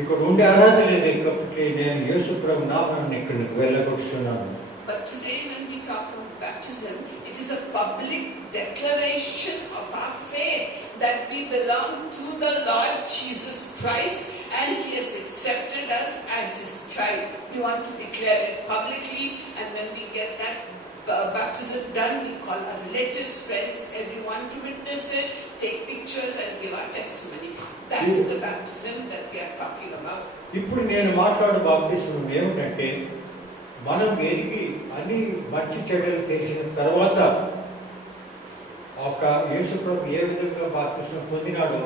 ఇక్కడ ఉండే అర్హత లేదు కాబట్టి నేను యేసు ప్రభు నామమున ఇక్కడ వెళ్ళగొడుతున్నాను. But today when we talk about baptism, it is a public declaration of our faith that we belong to the Lord Jesus Christ and He has accepted us as His child. We want to declare it publicly, and when we get that baptism done, we call our relatives, friends, everyone to witness it, take pictures and give our testimony. That's the baptism that we are talking about. ఇప్పుడు నేను మాట్లాడే బాప్తిస్మం ఏమిటంటే మనం ఎరిగి అన్ని మంచి చెడ్డలు తెలిసిన తర్వాత ఒక యేసు ప్రభు ఏ విధంగా బాప్తిస్మం పొందినాడో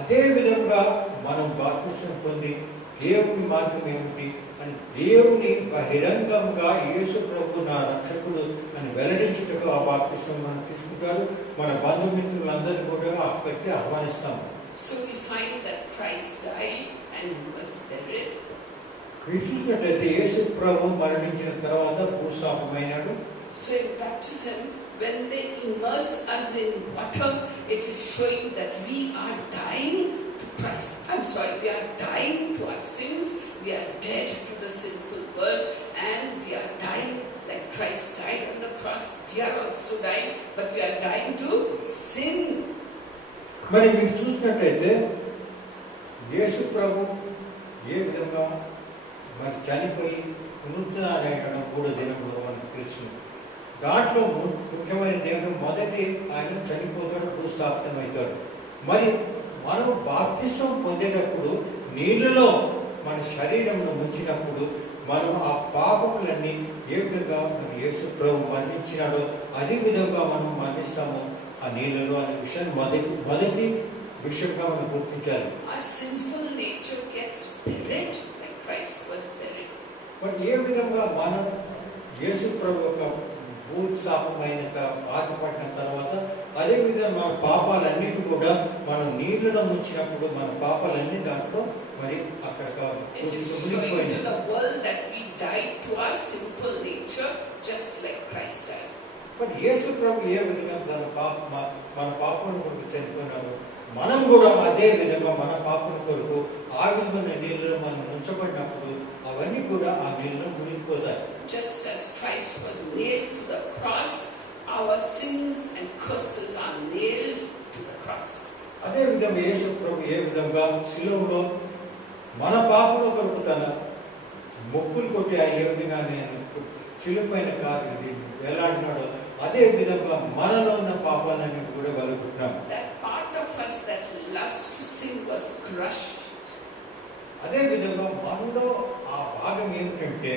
అదే విధంగా మనం బాప్తిస్మం పొంది దేవుని మార్గం ఏమిటి అని దేవుని బహిరంగంగా యేసు ప్రభు నా రక్షకుడు అని వెల్లడించుటకు ఆ బాప్తిస్మం మనం తీసుకుంటారు. మన బంధుమిత్రులందరినీ కూడా అక్కడికి ఆహ్వానిస్తాము. So we find that Christ died and He was buried. మీరు చూసినట్లయితే యేసు ప్రభు మరణించిన తర్వాత భూస్థాపమైనాడు. So in baptism, when they immerse us in water, it is showing that we are dying to Christ. We are dying to our sins. We are dead to the sinful world, and we are dying like Christ died on the cross. We are also dying, but we are dying to sin. మరి మీరు చూసినట్లయితే యేసు ప్రభు ఏ విధంగా మరి చనిపోయి పునరుద్ధరణం 3వ దినంలో మనకు తెలుసు. దాంట్లో ముఖ్యమైన దేవుడు మొదటి ఆయన చనిపోతాడు, భూస్థాపితమవుతాడు. మరి మనం బాప్తిస్వం పొందేటప్పుడు నీళ్ళలో మన శరీరంలో ముంచినప్పుడు మనం ఆ పాపములన్నీ ఏ విధంగా మన యేసు ప్రభు మరణించినాడో అదే విధంగా మనం మరణిస్తాము ఆ నీళ్ళలో అనే విషయాన్ని మొదటి విషయంగా మనం గుర్తించాలి. Our sinful nature gets buried like Christ was buried. మరి ఏ విధంగా మన యేసు ప్రభు యొక్క భూస్థాపమైన బాధపడిన తర్వాత అదే విధంగా మన పాపాలన్నిటి కూడా మనం నీళ్ళలో ముంచినప్పుడు మన పాపాలన్నీ దాంట్లో మరి అక్కడ It is showing to the world that we died to our sinful nature just like Christ died. మరి యేసు ప్రభు ఏ విధంగా మన పాపం కొరకు చనిపోయినాడు, మనం కూడా అదే విధంగా మన పాపం కొరకు ఆ విధమైన నీళ్ళలో మనం ఉంచబడినప్పుడు అవన్నీ కూడా ఆ నీళ్ళలో మునిగిపోతాయి. Just as Christ was nailed to the cross, our sins and curses are nailed to the cross. అదే విధంగా యేసు ప్రభు ఏ విధంగా శిలువలో మన పాపల కొరకు తన మొక్కులు కొట్టి ఆ ఏ విధంగా నేను శిలువ పైన కాదు వేలాడినాడో అదే విధంగా మనలో ఉన్న పాపాలన్నీ కూడా వెలుగుతున్నాం. That part of us that loves to sin was crushed. అదే విధంగా మనలో ఆ భాగం ఏమిటంటే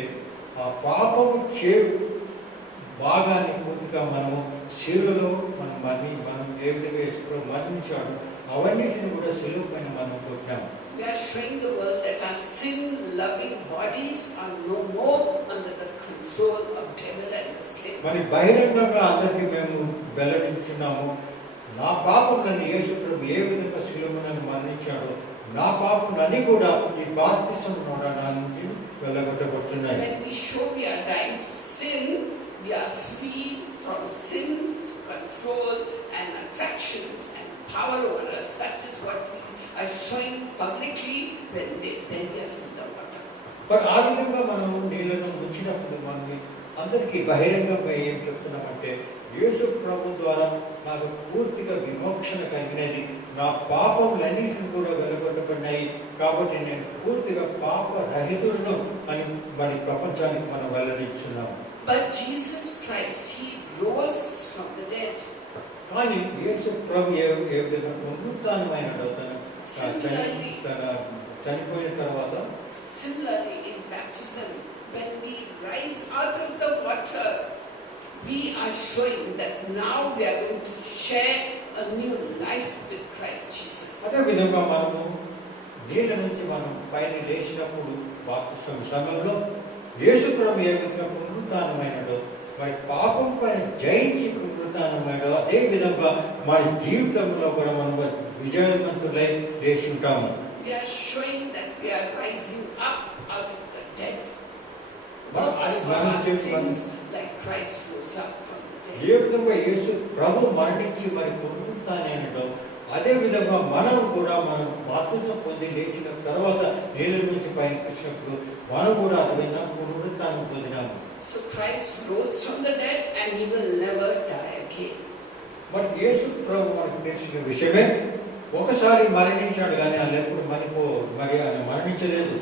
ఆ పాపము చేరు భాగాన్ని పూర్తిగా మనము శిలువలో మనం ఏ విధంగా యేసు మరణించాడు అవన్నిటిని కూడా శిలువ పైన మనం కొట్టాము. We are showing the world that our sin-loving bodies are no more under the control of devil and sin. మరి బహిరంగంగా అందరికీ మేము వెల్లడించున్నాము, నా పాపములను యేసు ప్రభు ఏ విధంగా శిలువను మరణించాడో నా పాపములన్నీ కూడా ఈ బాప్తిసం ద్వారా నా నుంచి వెళ్ళగొట్టబడుతున్నాయి. When we show we are dying to sin, we are free from sin's control and attractions and power over us. That is what we are showing publicly when we are in the water. మరి ఆ విధంగా మనం నీళ్ళను ముంచినప్పుడు మనం అందరికీ బహిరంగంగా ఏం చెప్తున్నామంటే యేసు ప్రభు ద్వారా నాకు పూర్తిగా విమోక్షణ కలిగినది, నా పాపములన్నింటిని కూడా వెలువట్టబడినాయి కాబట్టి నేను పూర్తిగా పాప రహితుడును అని మరి ప్రపంచానికి మనం వెల్లడించున్నాము. But Jesus Christ, he rose from the dead. కానీ యేసు ప్రభు ఏ విధంగా పునరుత్థానమైనడో తన చనిపోయిన తర్వాత Similarly in baptism, when we rise out of the water, we are showing that now we are going to share a new life with Christ Jesus. అదే విధంగా మనము నీళ్ళ నుంచి మనం పైన లేచినప్పుడు బాప్తిసం సమయంలో యేసు ప్రభు ఏ విధంగా పునరుత్థానమైనడో మరి పాపం పైన జయించి పునరుత్థానమైనడో అదే విధంగా మన జీవితంలో కూడా మనం విజయవంతులై లేచి ఉంటాము. We are showing that we are rising up out of the dead. Like Christ rose up from the dead. ఏ విధంగా యేసు ప్రభు మరణించి మరి పునరుత్థానమైనడో అదే విధంగా మనం కూడా మనం బాప్తిసం పొంది లేచిన తర్వాత నీళ్ళ నుంచి పైకి వచ్చినప్పుడు మనం కూడా అది విధంగా పునరుత్థానం పొందినాము. So Christ rose from the dead and he will never die again. మరి యేసు ప్రభు మనకు తెలిసిన విషయమే, ఒకసారి మరణించాడు కానీ అది ఎప్పుడు మరి ఆయన మరణించలేదు.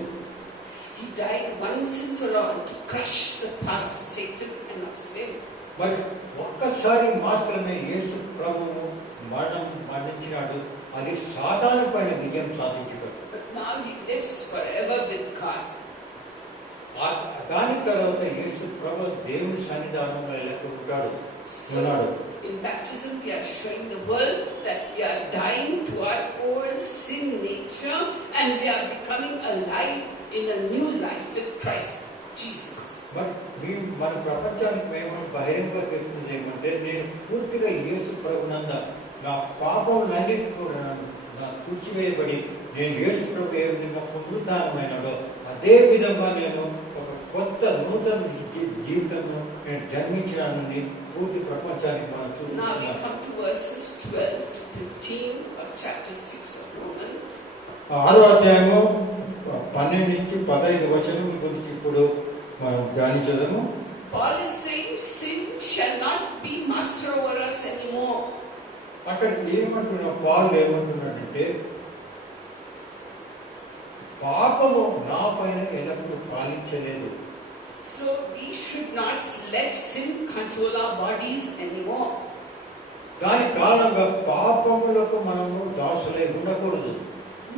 He died once and for all to crush the power of Satan and of sin. మరి ఒక్కసారి మాత్రమే యేసు ప్రభువు మరణించినాడు, అది సాతాను పైన విజయం సాధించాడు. But now he lives forever with God. దాని తర్వాత యేసు ప్రభు దేవుని సన్నిధానంలో ఉంటాడు. In baptism we are showing the world that we are dying to our old sin nature and we are becoming alive in a new life with Christ Jesus. మరి మన ప్రపంచానికి మేము బహిరంగంగా చెప్తుంది ఏమంటే నేను పూర్తిగా యేసు ప్రభునంద నా పాపములన్నిటిని కూడా నా తుడిచివేయబడి నేను యేసు ప్రభు ఏ విధంగా పునరుత్థానమైనాడో అదే విధంగా నేను ఒక కొత్త నూతన జీవితంలో నేను జన్మించినానని పూర్తి ప్రపంచానికి మనం Now we చూపిస్తున్నాం. come to verses 12 to 15 of chapter 6 of Romans. 6వ అధ్యాయము 12 నుంచి 15 వచనం గురించి ఇప్పుడు మనం ధ్యానించదము. Paul is saying sin shall not be master over us anymore. అక్కడ పాలు ఏమంటున్నాడంటే పాపము నా పైన ఎల్లప్పుడూ పాలించలేదు. So we should not let sin control our bodies anymore. దాని కారణంగా పాపములకు మనము దాసులై ఉండకూడదు.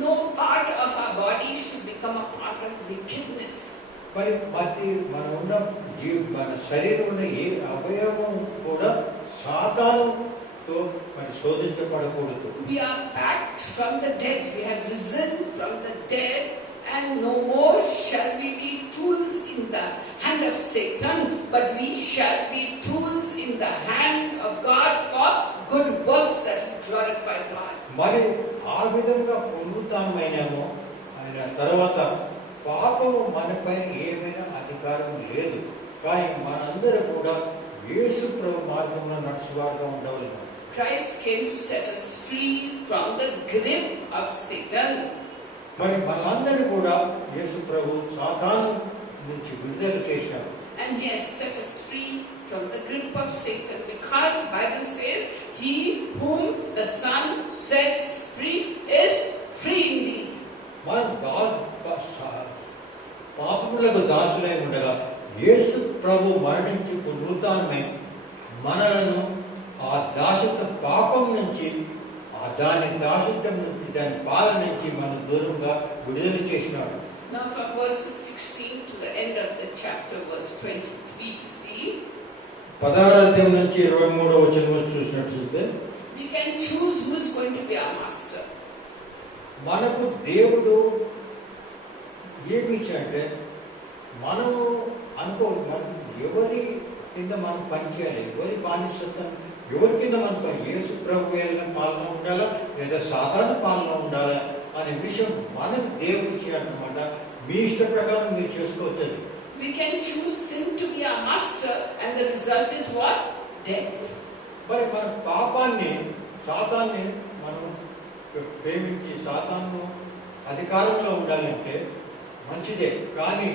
No part of our body should become a part of wickedness. మరి మన ఉన్న మన శరీరంలో ఏ అవయవం కూడా సాతానుతో మరి శోధించబడకూడదు. We are back from the dead. We have risen from the dead, and no more shall we be tools in the hand of Satan, but we shall be tools in the hand of God for good works that will glorify God. మరి ఆ విధంగా పునరుత్థానమైనామో ఆయన తర్వాత పాపము మనపై ఏమైనా అధికారం లేదు. కానీ మనందరూ కూడా యేసు ప్రభు మార్గంలో నడుచువాడుగా ఉండవలెను. Christ came to set us free from the grip of Satan. మరి మనందరినీ కూడా యేసు ప్రభు సాతాను నుంచి విడుదల చేశాడు. And he has set us free from the grip of Satan, because Bible says, he whom the Son sets free is free indeed. మనం పాపములకు దాసులై ఉండగా యేసు ప్రభు మరణించి పునరుత్థానమై మనలను ఆ దాసత్వ పాపం నుంచి దాని దాసత్వం నుంచి దాని పాలన నుంచి మనం దూరంగా విడుదల చేసినాడు. Now from verses 16 to the end of the chapter, verse 23, see, 16వ అధ్యాయం నుంచి 23వ వచనం చూసినట్లయితే we can choose who is going to be our master. మనకు దేవుడు ఏమి ఇచ్చాడంటే మనము మనం ఎవరి కింద మనం పనిచేయాలి, ఎవరి బానిసత్వం ఎవరి కింద మనం యేసు ప్రభు పాలన ఉండాలా లేదా సాధారణ పాలన ఉండాలా అనే విషయం మనకు దేవుడు ఇచ్చాడనమాట. మీ ఇష్ట ప్రకారం మీరు చేసుకోవచ్చు. We can choose sin to be our master, and the result is what? Death. మరి మన పాపాన్ని సాతాన్ని మనం ప్రేమించి సాతాను అధికారంలో ఉండాలంటే మంచిదే. కానీ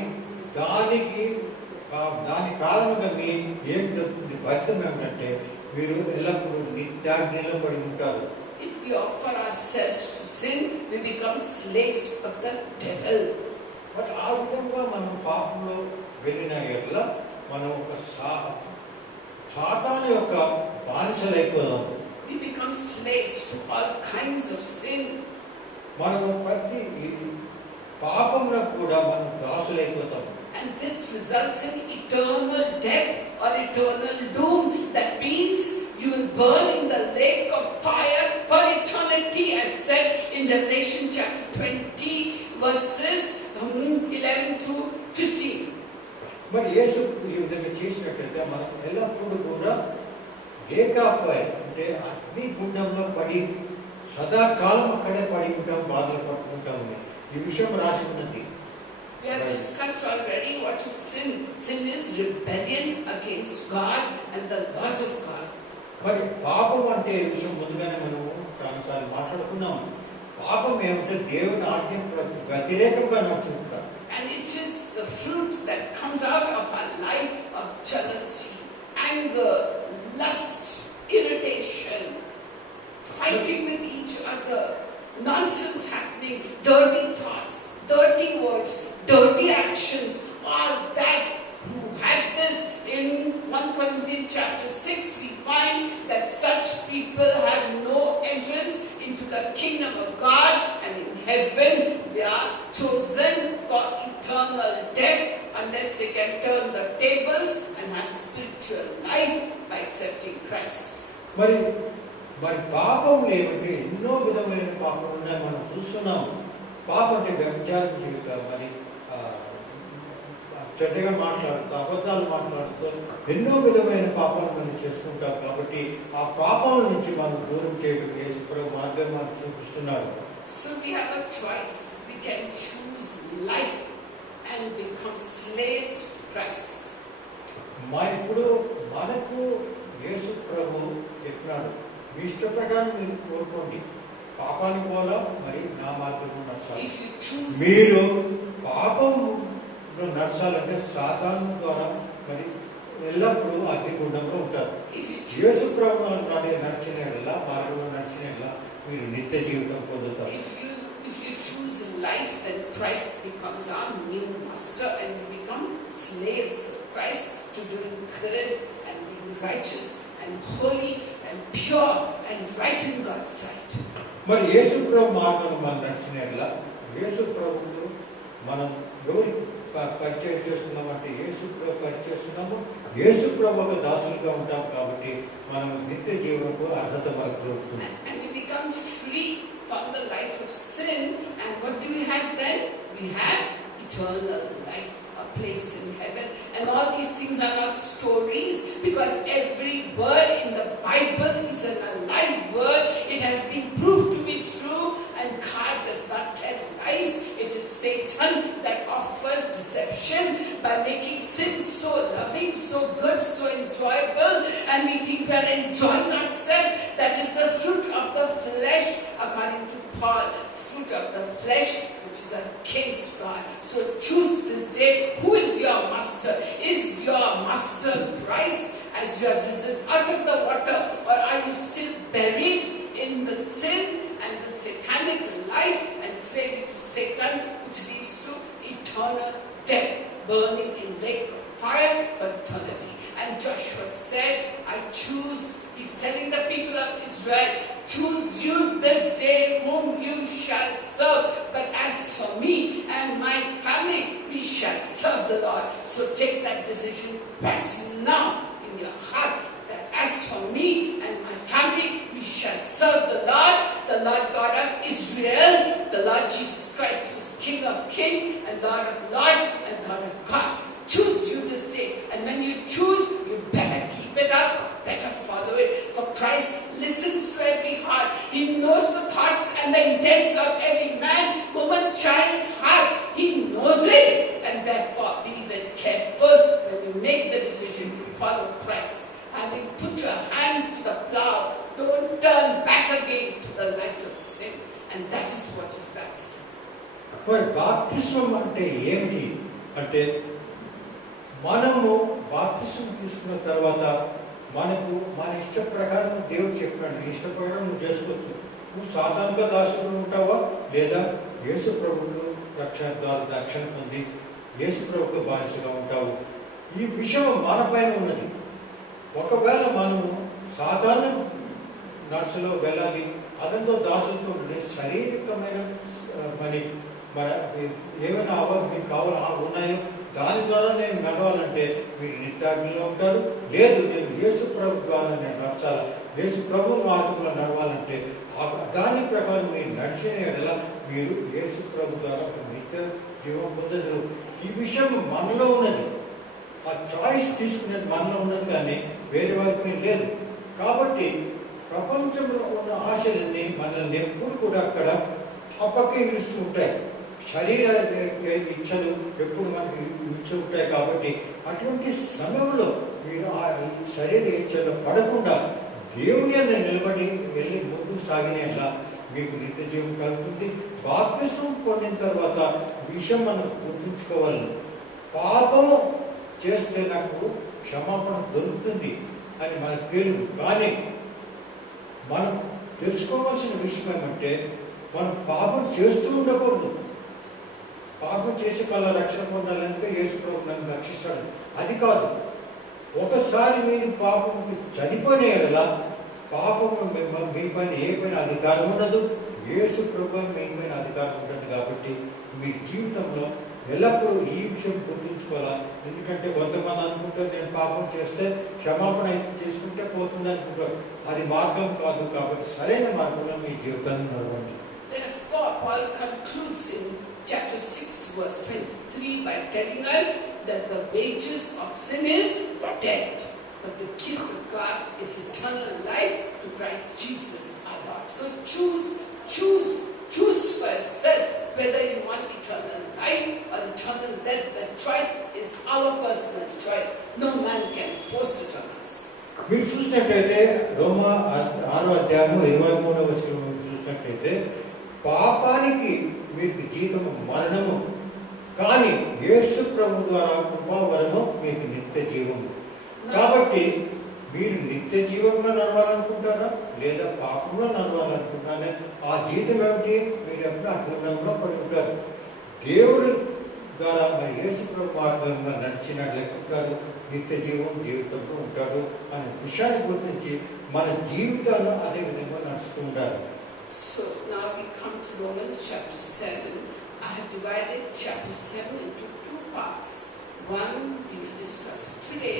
దాని కారణంగా మీ ఏం జరుగుతుంది పరిస్థితి ఏమిటంటే మీరు ఎల్లప్పుడూ నిత్యాగ్నిలో పడి ఉంటారు. If we offer ourselves to sin, we become slaves of the devil. But ఆ విధంగా మనం పాపంలో వెళ్ళిన ఎడల మనం ఒక సాతాను యొక్క బానిసలైపోదాం. We become slaves to all kinds of sin. మనం ప్రతి పాపంలో కూడా మనం దాసులైపోతాం. And this results in eternal death or eternal doom. That means you will burn in the lake of fire for eternity, as said in Revelation chapter 20, verses 11 to 15. మరి యేసు ఈ విధంగా చేసినట్లయితే మనం ఎల్లప్పుడూ కూడా లేక్ ఆఫ్ ఫైర్ అంటే అగ్ని గుండంలో పడి సదాకాలం అక్కడే పడి ఉంటాం, బాధలు పడుతుంటాం. ఈ విషయం రాసి ఉన్నది. We have discussed already what is sin. Sin is rebellion against God and the laws of God. మరి పాపం అంటే విషయం ముందుగానే మనము చాలాసార్లు మాట్లాడుకున్నాం. పాపం ఏమంటే దేవుని ఆజ్ఞకు వ్యతిరేకంగా నడుచుకుంటాం. And it is the fruit that comes out of our life of jealousy, anger, lust, irritation, fighting with each other, nonsense happening, dirty thoughts, dirty words, dirty actions. All that who had this in 1 Corinthians chapter 6, we find that such people have no entrance into the kingdom of God, and in heaven they are chosen for eternal death unless they can turn the tables and have spiritual life by accepting Christ. మరి పాపం ఏమంటే ఎన్నో విధమైన పాపం ఉన్నాయి, మనం చూస్తున్నాం. పాపం అంటే వ్యభిచారం చేయటం, మరి చెడ్డగా మాట్లాడుతూ అబద్ధాలు మాట్లాడుతూ ఎన్నో విధమైన పాపాలు మనం చేస్తుంటాం. కాబట్టి ఆ పాపాల నుంచి మనం దూరం చేయడం యేసు ప్రభు మార్గం మనకు చూపిస్తున్నాడు. So we have a choice. We can choose life and become slaves to Christ. ఇప్పుడు మనకు యేసు ప్రభు చెప్పినాడు, మీ ఇష్ట ప్రకారం మీరు కోరుకోండి, పాపానికి పోలా మరి నా మార్గంలో నడచాలి. మీరు పాపంలో నడచాలంటే సాతాను ద్వారా మరి ఎల్లప్పుడూ అగ్నిగుండంలో ఉంటారు. యేసు ప్రభు నడిచిన మార్గంలో నడిచిన మీరు నిత్య జీవితం పొందుతారు. If you choose life, then Christ becomes our new master and we become slaves of Christ to doing good and being righteous and holy and pure and right in God's sight. మరి యేసు ప్రభు మార్గం మనం నడిచినట్లా యేసు ప్రభుకు మనం ఎవరి పరిచయం చేస్తున్నామంటే యేసు ప్రభు పరిచయిస్తున్నాము. యేసు ప్రభుకు దాసులుగా ఉంటాం కాబట్టి మనం నిత్య జీవనకు అర్హత మనకు దొరుకుతుంది. And we become free from the life of sin, and what do we have then? We have eternal life, a place in heaven. And all these things are not stories, because every word in the Bible is an alive word. It has been proved to be true, and God does not tell lies. It is Satan that offers deception by making sin so loving, so good, so enjoyable, and we think we are enjoying ourselves. That is the fruit of the flesh, according to Paul. Fruit of the flesh, which is against God. So choose this day, who is your master? Is your master Christ as you have risen out of the water, or are you still buried in the sin and the satanic life and slavery to Satan, which leads to eternal death, burning in lake of fire for eternity? And Joshua said, I choose. He's telling the people of Israel, choose you this day whom you shall serve. But as for me and my family, we shall serve the Lord. So take that decision right now in your heart, that as for me and my family, we shall serve the Lord God of Israel, the Lord Jesus Christ, who is King of kings and Lord of lords and God of gods. Choose you this day. And when you choose, you better keep it up, better follow it. For Christ listens to every heart. He knows the thoughts and the intents of every man, woman, child's heart. He knows it. And therefore, be very careful when you make the decision to follow Christ. Having put your hand to the plow, don't turn back again to the life of sin. And that is what is baptism. మరి బాప్తిస్మం అంటే ఏమిటి అంటే, మనము బాప్తిస్మం తీసుకున్న తర్వాత మనకు మన ఇష్ట ప్రకారం దేవుడు చెప్పాడు, నీ ఇష్ట ప్రకారం నువ్వు చేసుకోవచ్చు. నువ్వు సాధారణంగా దాసుడు ఉంటావా, లేదా యేసు ప్రభువుకు రక్షణ ద్వారా రక్షణ పొంది యేసు ప్రభువుకు బానిసగా ఉంటావు. ఈ విషయం మన పైన ఉన్నది. ఒకవేళ మనము సాధారణ నడుచులో వెళ్ళాలి, అతనితో దాసులతో ఉండే శారీరకమైన పని ఏమైనా మీకు ఉన్నాయో దాని ద్వారా నేను నడవాలంటే మీరు నిత్యాగ్నిలో ఉంటారు. లేదు, నేను యేసు ప్రభు ద్వారా నేను నడచాలా, యేసు ప్రభు మార్గంలో నడవాలంటే దాని ప్రకారం మీరు నడిచిన ఎడల మీరు యేసు ప్రభు ద్వారా నిత్య జీవం పొందరు. ఈ విషయం మనలో ఉన్నది. ఆ చాయిస్ తీసుకునేది మనలో ఉన్నది, కానీ వేరే వైపు లేదు. కాబట్టి ప్రపంచంలో ఉన్న ఆశలన్నీ మనల్ని ఎప్పుడు కూడా అక్కడ అపకీకరిస్తూ ఉంటాయి. శరీర ఇచ్చలు ఎప్పుడు మనకి ఇచ్చి ఉంటాయి. కాబట్టి అటువంటి సమయంలో మీరు ఆ శరీర ఇచ్చలు పడకుండా దేవుని అన్న నిలబడి వెళ్ళి ముందుకు సాగినలా మీకు నిత్య జీవం కలుగుతుంది. బాప్తిస్మం పొందిన తర్వాత విషయం మనం గుర్తుంచుకోవాలి, పాపము చేస్తే నాకు క్షమాపణ దొరుకుతుంది అని మనకు తెలుసు. కానీ మనం తెలుసుకోవాల్సిన విషయం ఏమంటే, మనం పాపం చేస్తూ ఉండకూడదు. పాపం చేసి కల్లా రక్షణ పొందాలంటే యేసు ప్రభు నన్ను రక్షిస్తాడు, అది కాదు. ఒకసారి మీరు పాపం చనిపోయిన ఎడల పాపము మీ పైన ఏ పైన అధికారం ఉండదు, యేసు ప్రభు మీ పైన అధికారం ఉండదు. కాబట్టి మీ జీవితంలో ఎల్లప్పుడూ ఈ విషయం గుర్తుంచుకోవాలా. ఎందుకంటే కొంతమంది అనుకుంటారు, నేను పాపం చేస్తే క్షమాపణ చేసుకుంటే పోతుంది అనుకుంటారు. అది మార్గం కాదు. కాబట్టి సరైన మార్గంలో మీ జీవితాన్ని నడవండి. Therefore, Paul concludes in chapter 6, verse 23 by telling us that the wages of sin is death, but the gift of God is eternal life to Christ Jesus our Lord. So choose for yourself whether you want eternal life or eternal death. The choice is our personal choice. No man can force it on us. మీరు చూసినట్లయితే రోమా 6వ అధ్యాయం 23వ వచనం చూసినట్లయితే, పాపానికి మీకు జీతము మరణము, కానీ యేసు ప్రభు ద్వారా కృపావరము మీకు నిత్య జీవము. కాబట్టి మీరు నిత్య జీవంలో నడవాలనుకుంటారా లేదా పాపంలో నడవాలనుకుంటారా? ఆ జీవితం ఏమిటి? మీరు ఎప్పుడు అజ్ఞానంలో పడుకుంటారు. దేవుడు ద్వారా మరి యేసు ప్రభు మార్గంలో నడిచినట్లయితే నిత్య జీవితంలో ఉంటాడు అనే విషయాన్ని గురించి మన జీవితాల్లో అదే విధంగా నడుస్తూ ఉండాలి. So now we come to Romans chapter 7. I have divided chapter 7 into two parts. One we will discuss today,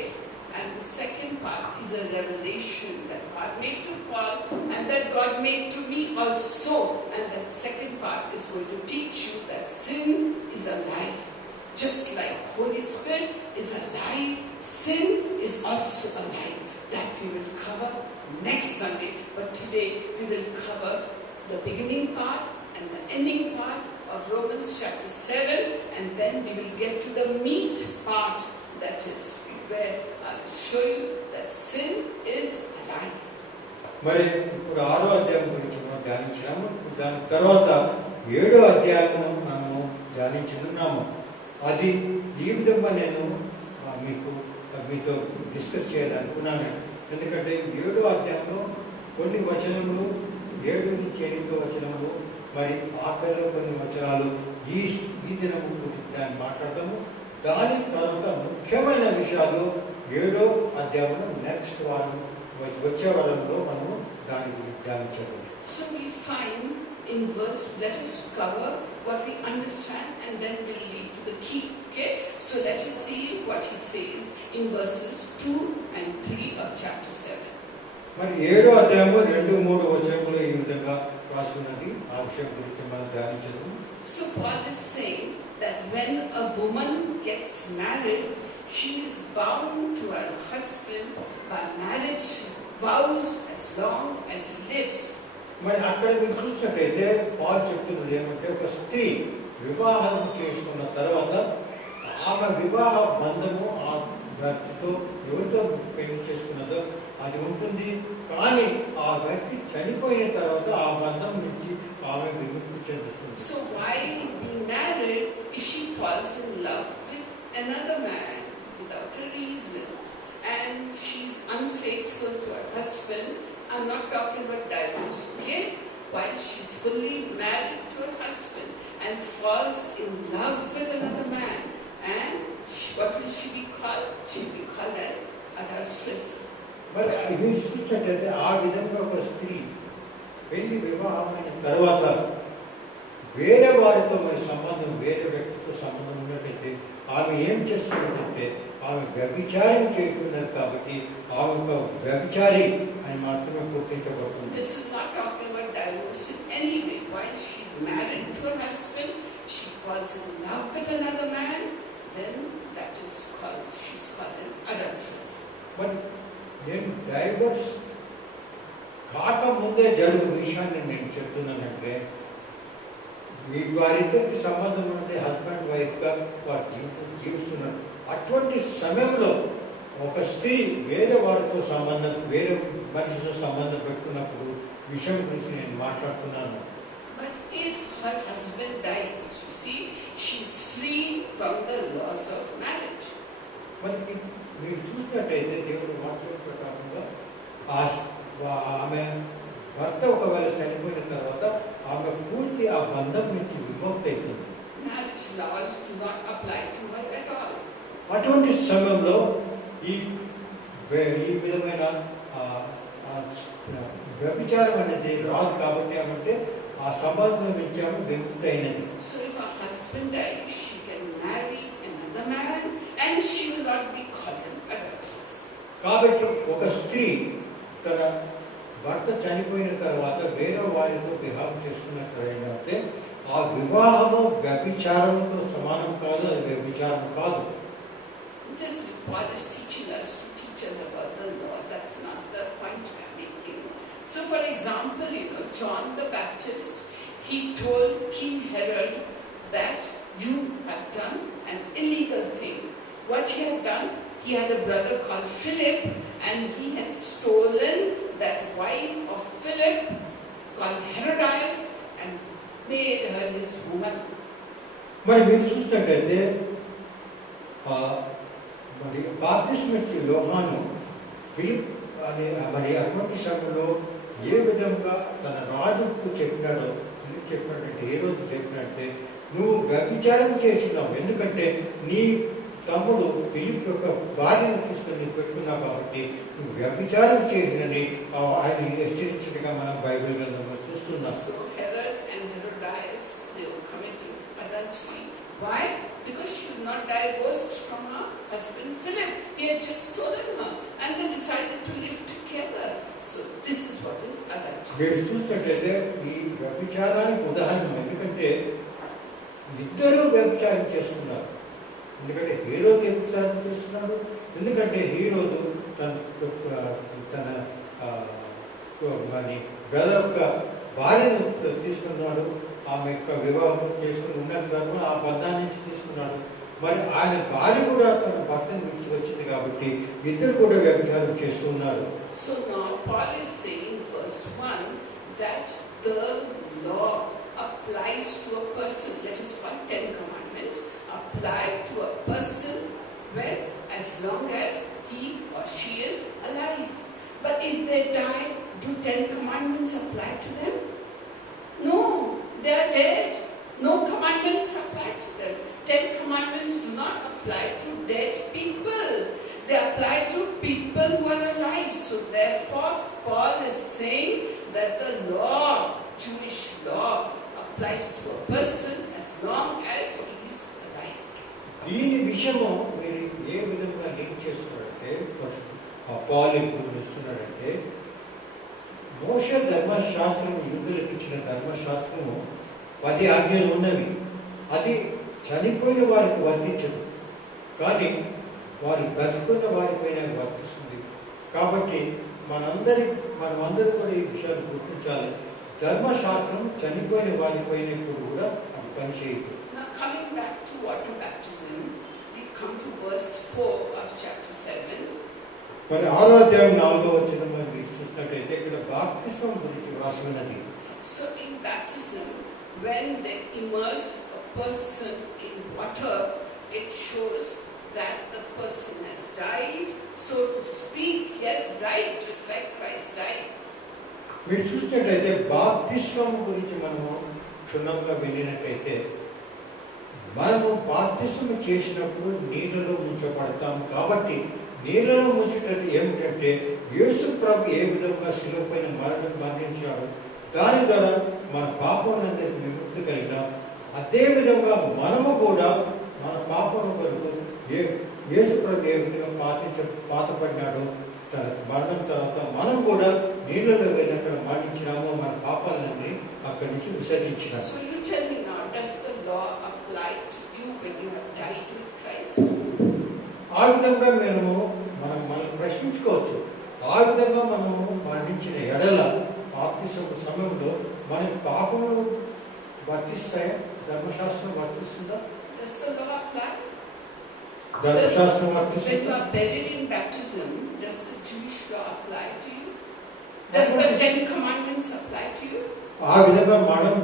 and the second part is a revelation that God made to Paul and that God made to me also. And that second part is going to teach you that sin is alive. Just like Holy Spirit is alive, sin is also alive. That we will cover next Sunday. But today we will cover the beginning part and the ending part of Romans chapter 7, and then we will get to the meat part, that is where I'll show you that sin is alive. మరి ఇప్పుడు 6వ అధ్యాయం గురించి మనం ధ్యానించాము. దాని తర్వాత 7వ అధ్యాయం మనము ధ్యానించున్నాము. అది ఈ విధంగా నేను మీతో డిస్కస్ చేయాలనుకున్నాను. ఎందుకంటే 7వ అధ్యాయంలో కొన్ని వచనములు 7 నుంచి 8 వచనములు మరి ఆఖరిలో కొన్ని వచనాలు ఈ దినము దాన్ని మాట్లాడతాము. దాని తర్వాత ముఖ్యమైన విషయాలు 7వ అధ్యాయంలో నెక్స్ట్ వారం వచ్చే వారంలో మనము దాని గురించి ధ్యానించాము. So we find in verse, let us cover what we understand and then we'll lead to the key. Okay, so let us see what he says in verses 2 and 3 of chapter 7. మరి 7వ అధ్యాయము 2-3 వచనములు ఈ విధంగా రాస్తున్నది. ఆ విషయం గురించి మనం ధ్యానించదు. So Paul is saying that when a woman gets married, she is bound to her husband by marriage vows as long as he lives. మరి అక్కడ మీరు చూసినట్లయితే పాల్ చెప్తున్నది ఏమంటే, ఒక స్త్రీ వివాహం చేసుకున్న తర్వాత ఆమె వివాహ బంధము ఆ భర్తతో ఎవరితో పెళ్లి చేసుకున్నదో అది ఉంటుంది. కానీ ఆ వ్యక్తి చనిపోయిన తర్వాత ఆ బంధం నుంచి ఆమె విముక్తి చెందుతుంది. So while being married, if she falls in love with another man without a reason and she's unfaithful to her husband, I'm not talking about divorce, okay? While she's fully married to her husband and falls in love with another man, and what will she be called? She'll be called an adulteress. మరి మీరు చూసినట్లయితే ఆ విధంగా ఒక స్త్రీ పెళ్లి వివాహమైన తర్వాత వేరే వారితో మరి సంబంధం, వేరే వ్యక్తితో సంబంధం ఉన్నట్టయితే ఆమె ఏం చేస్తున్నట్టయితే ఆమె వ్యభిచారం చేస్తున్నారు. కాబట్టి ఆమె ఒక వ్యభిచారి అని మాత్రమే గుర్తించబడుతుంది. This is not talking about divorce in any way. While she's married to her husband, she falls in love with another man, then that is called, she's called an adulteress. But నేను డైవర్స్ కాకముందే జరుగు విషయాన్ని నేను చెప్తున్నానంటే, మీ వారిద్దరికి సంబంధం ఉంటే హస్బెండ్ వైఫ్గా వారు జీవిస్తున్నారు. అటువంటి సమయంలో ఒక స్త్రీ వేరే వారితో సంబంధం, వేరే మనిషితో సంబంధం పెట్టుకున్నప్పుడు విషయం గురించి నేను మాట్లాడుతున్నాను. But if her husband dies, you see, she's free from the laws of marriage. మరి మీరు చూసినట్టయితే దేవుడి వాక్యం ప్రకారంగా ఆమె భర్త ఒకవేళ చనిపోయిన తర్వాత ఆమె పూర్తి ఆ బంధం నుంచి విముక్తి అవుతుంది. Marriage laws do not apply to her at all. అటువంటి సమయంలో ఈ విధమైన వ్యభిచారం అనేది రాదు. కాబట్టి ఏమంటే ఆ సంబంధం నుంచి ఆమె విముక్తి అయినది. So if her husband dies, she can marry another man and she will not be called an adulteress. కాబట్టి ఒక స్త్రీ తన భర్త చనిపోయిన తర్వాత వేరే వారితో వివాహం చేసుకున్నట్లయితే ఆ వివాహము వ్యభిచారంతో సమానం కాదు, అది వ్యభిచారం కాదు. This Paul is teaching us to teach us about the law. That's not the point I'm making. So for example, John the Baptist, he told King Herod that you have done an illegal thing. What he had done, he had a brother called Philip, and he had stolen that wife of Philip called Herodias and made her his woman. మరి మీరు చూసినట్లయితే మరి బాప్తిస్మ ఇచ్చే యోహాను అని మరి అటువంటి సమయంలో ఏ విధంగా తన రాజుకు చెప్పినాడో ఎందుకు చెప్పినట్టే ఏ రోజు చెప్పినట్టే నువ్వు వ్యభిచారం చేస్తున్నావు, ఎందుకంటే నీ తమ్ముడు ఫిలిప్ యొక్క భార్యను తీసుకొని పెట్టుకున్నావు కాబట్టి నువ్వు వ్యభిచారం చేసినని ఆయన హెచ్చరించినగా మనం బైబిల్ గ్రంథంలో చూస్తున్నాం. So Herod and Herodias, they were committing adultery. Why? Because she was not divorced from her husband Philip. He had just stolen her and they decided to live together. So this is what is adultery. మీరు చూసినట్లయితే ఈ వ్యభిచారానికి ఉదాహరణ, ఎందుకంటే ఇద్దరు వ్యభిచారం చేస్తున్నారు. ఎందుకంటే హీరోదు వ్యభిచారం చేస్తున్నాడు, ఎందుకంటే హీరోదు తన బ్రదర్ యొక్క భార్యను తీసుకున్నాడు, ఆమె యొక్క వివాహం చేసుకుని ఉన్న తర్వాత ఆ బంధాన్ని నుంచి తీసుకున్నాడు. మరి ఆయన భార్య కూడా తన భర్తను విడిచి వచ్చింది కాబట్టి ఇద్దరు కూడా వ్యభిచారం చేస్తున్నారు. So now Paul is saying verse 1 that the law applies to a person. That is why 10 commandments apply to a person when as long as he or she is alive. But if they die, do 10 commandments apply to them? No, they are dead. No commandments apply to them. 10 commandments do not apply to dead people. They apply to people who are alive. So therefore, Paul is saying that the law, Jewish law, applies to a person as long as he is alive. దీని విషయము మీరు ఏ విధంగా లింక్ చేస్తున్నారంటే పాల్ ఇప్పుడు ఇస్తున్నాడంటే మోషే ధర్మశాస్త్రము యూదులకు ఇచ్చిన ధర్మశాస్త్రము 10 ఆజ్ఞలు ఉన్నవి. అది చనిపోయిన వారికి వర్తించదు, కానీ వారు బతుకున్న వారిపైన వర్తిస్తుంది. కాబట్టి మనమందరూ కూడా ఈ విషయాలు గుర్తించాలి. ధర్మశాస్త్రం చనిపోయిన వారిపైన కూడా అది పనిచేయదు. Now coming back to water baptism, we come to verse 4 of chapter 7. మరి 6వ అధ్యాయం 4వ వచనం మీరు చూసినట్లయితే ఇక్కడ బాప్తిస్మం గురించి రాసినది. So in baptism, when they immerse a person in water, it shows that the person has died, so to speak. Yes, died just like Christ died. మీరు చూసినట్లయితే బాప్తిస్మం గురించి మనము క్షుణ్ణంగా వెళ్ళినట్లయితే మనము బాప్తిస్మం చేసినప్పుడు నీళ్ళలో ముంచబడతాము. కాబట్టి నీళ్ళలో ముంచేటట్టు ఏమిటంటే యేసు ప్రభు ఏ విధంగా శిలువ పైన మరణించాడు, దాని ద్వారా మన పాపములందరికీ విముక్తి కలిగినాం. అదే విధంగా మనము కూడా మన పాపం కొరకు యేసు ప్రభు ఏ విధంగా పాతపడినాడో తన మరణం తర్వాత మనం కూడా నీళ్ళలో వెళ్ళి అక్కడ మరణించినామో మన పాపాలన్నీ అక్కడి నుంచి విసర్జించినాము. So you tell me now, does the law apply to you when you have died with Christ? ఆ విధంగా మనం ప్రశ్నించుకోవచ్చు. ఆ విధంగా మనము మరణించిన ఎడల బాప్తిస్మ సమయంలో మన పాపములు వర్తిస్తాయా? ధర్మశాస్త్రం వర్తిస్తుందా? Does the law apply? ధర్మశాస్త్రం When వర్తిస్తుందా? you are buried in baptism, does the Jewish law apply to you? Does the 10 commandments apply to you? ఆ విధంగా మనం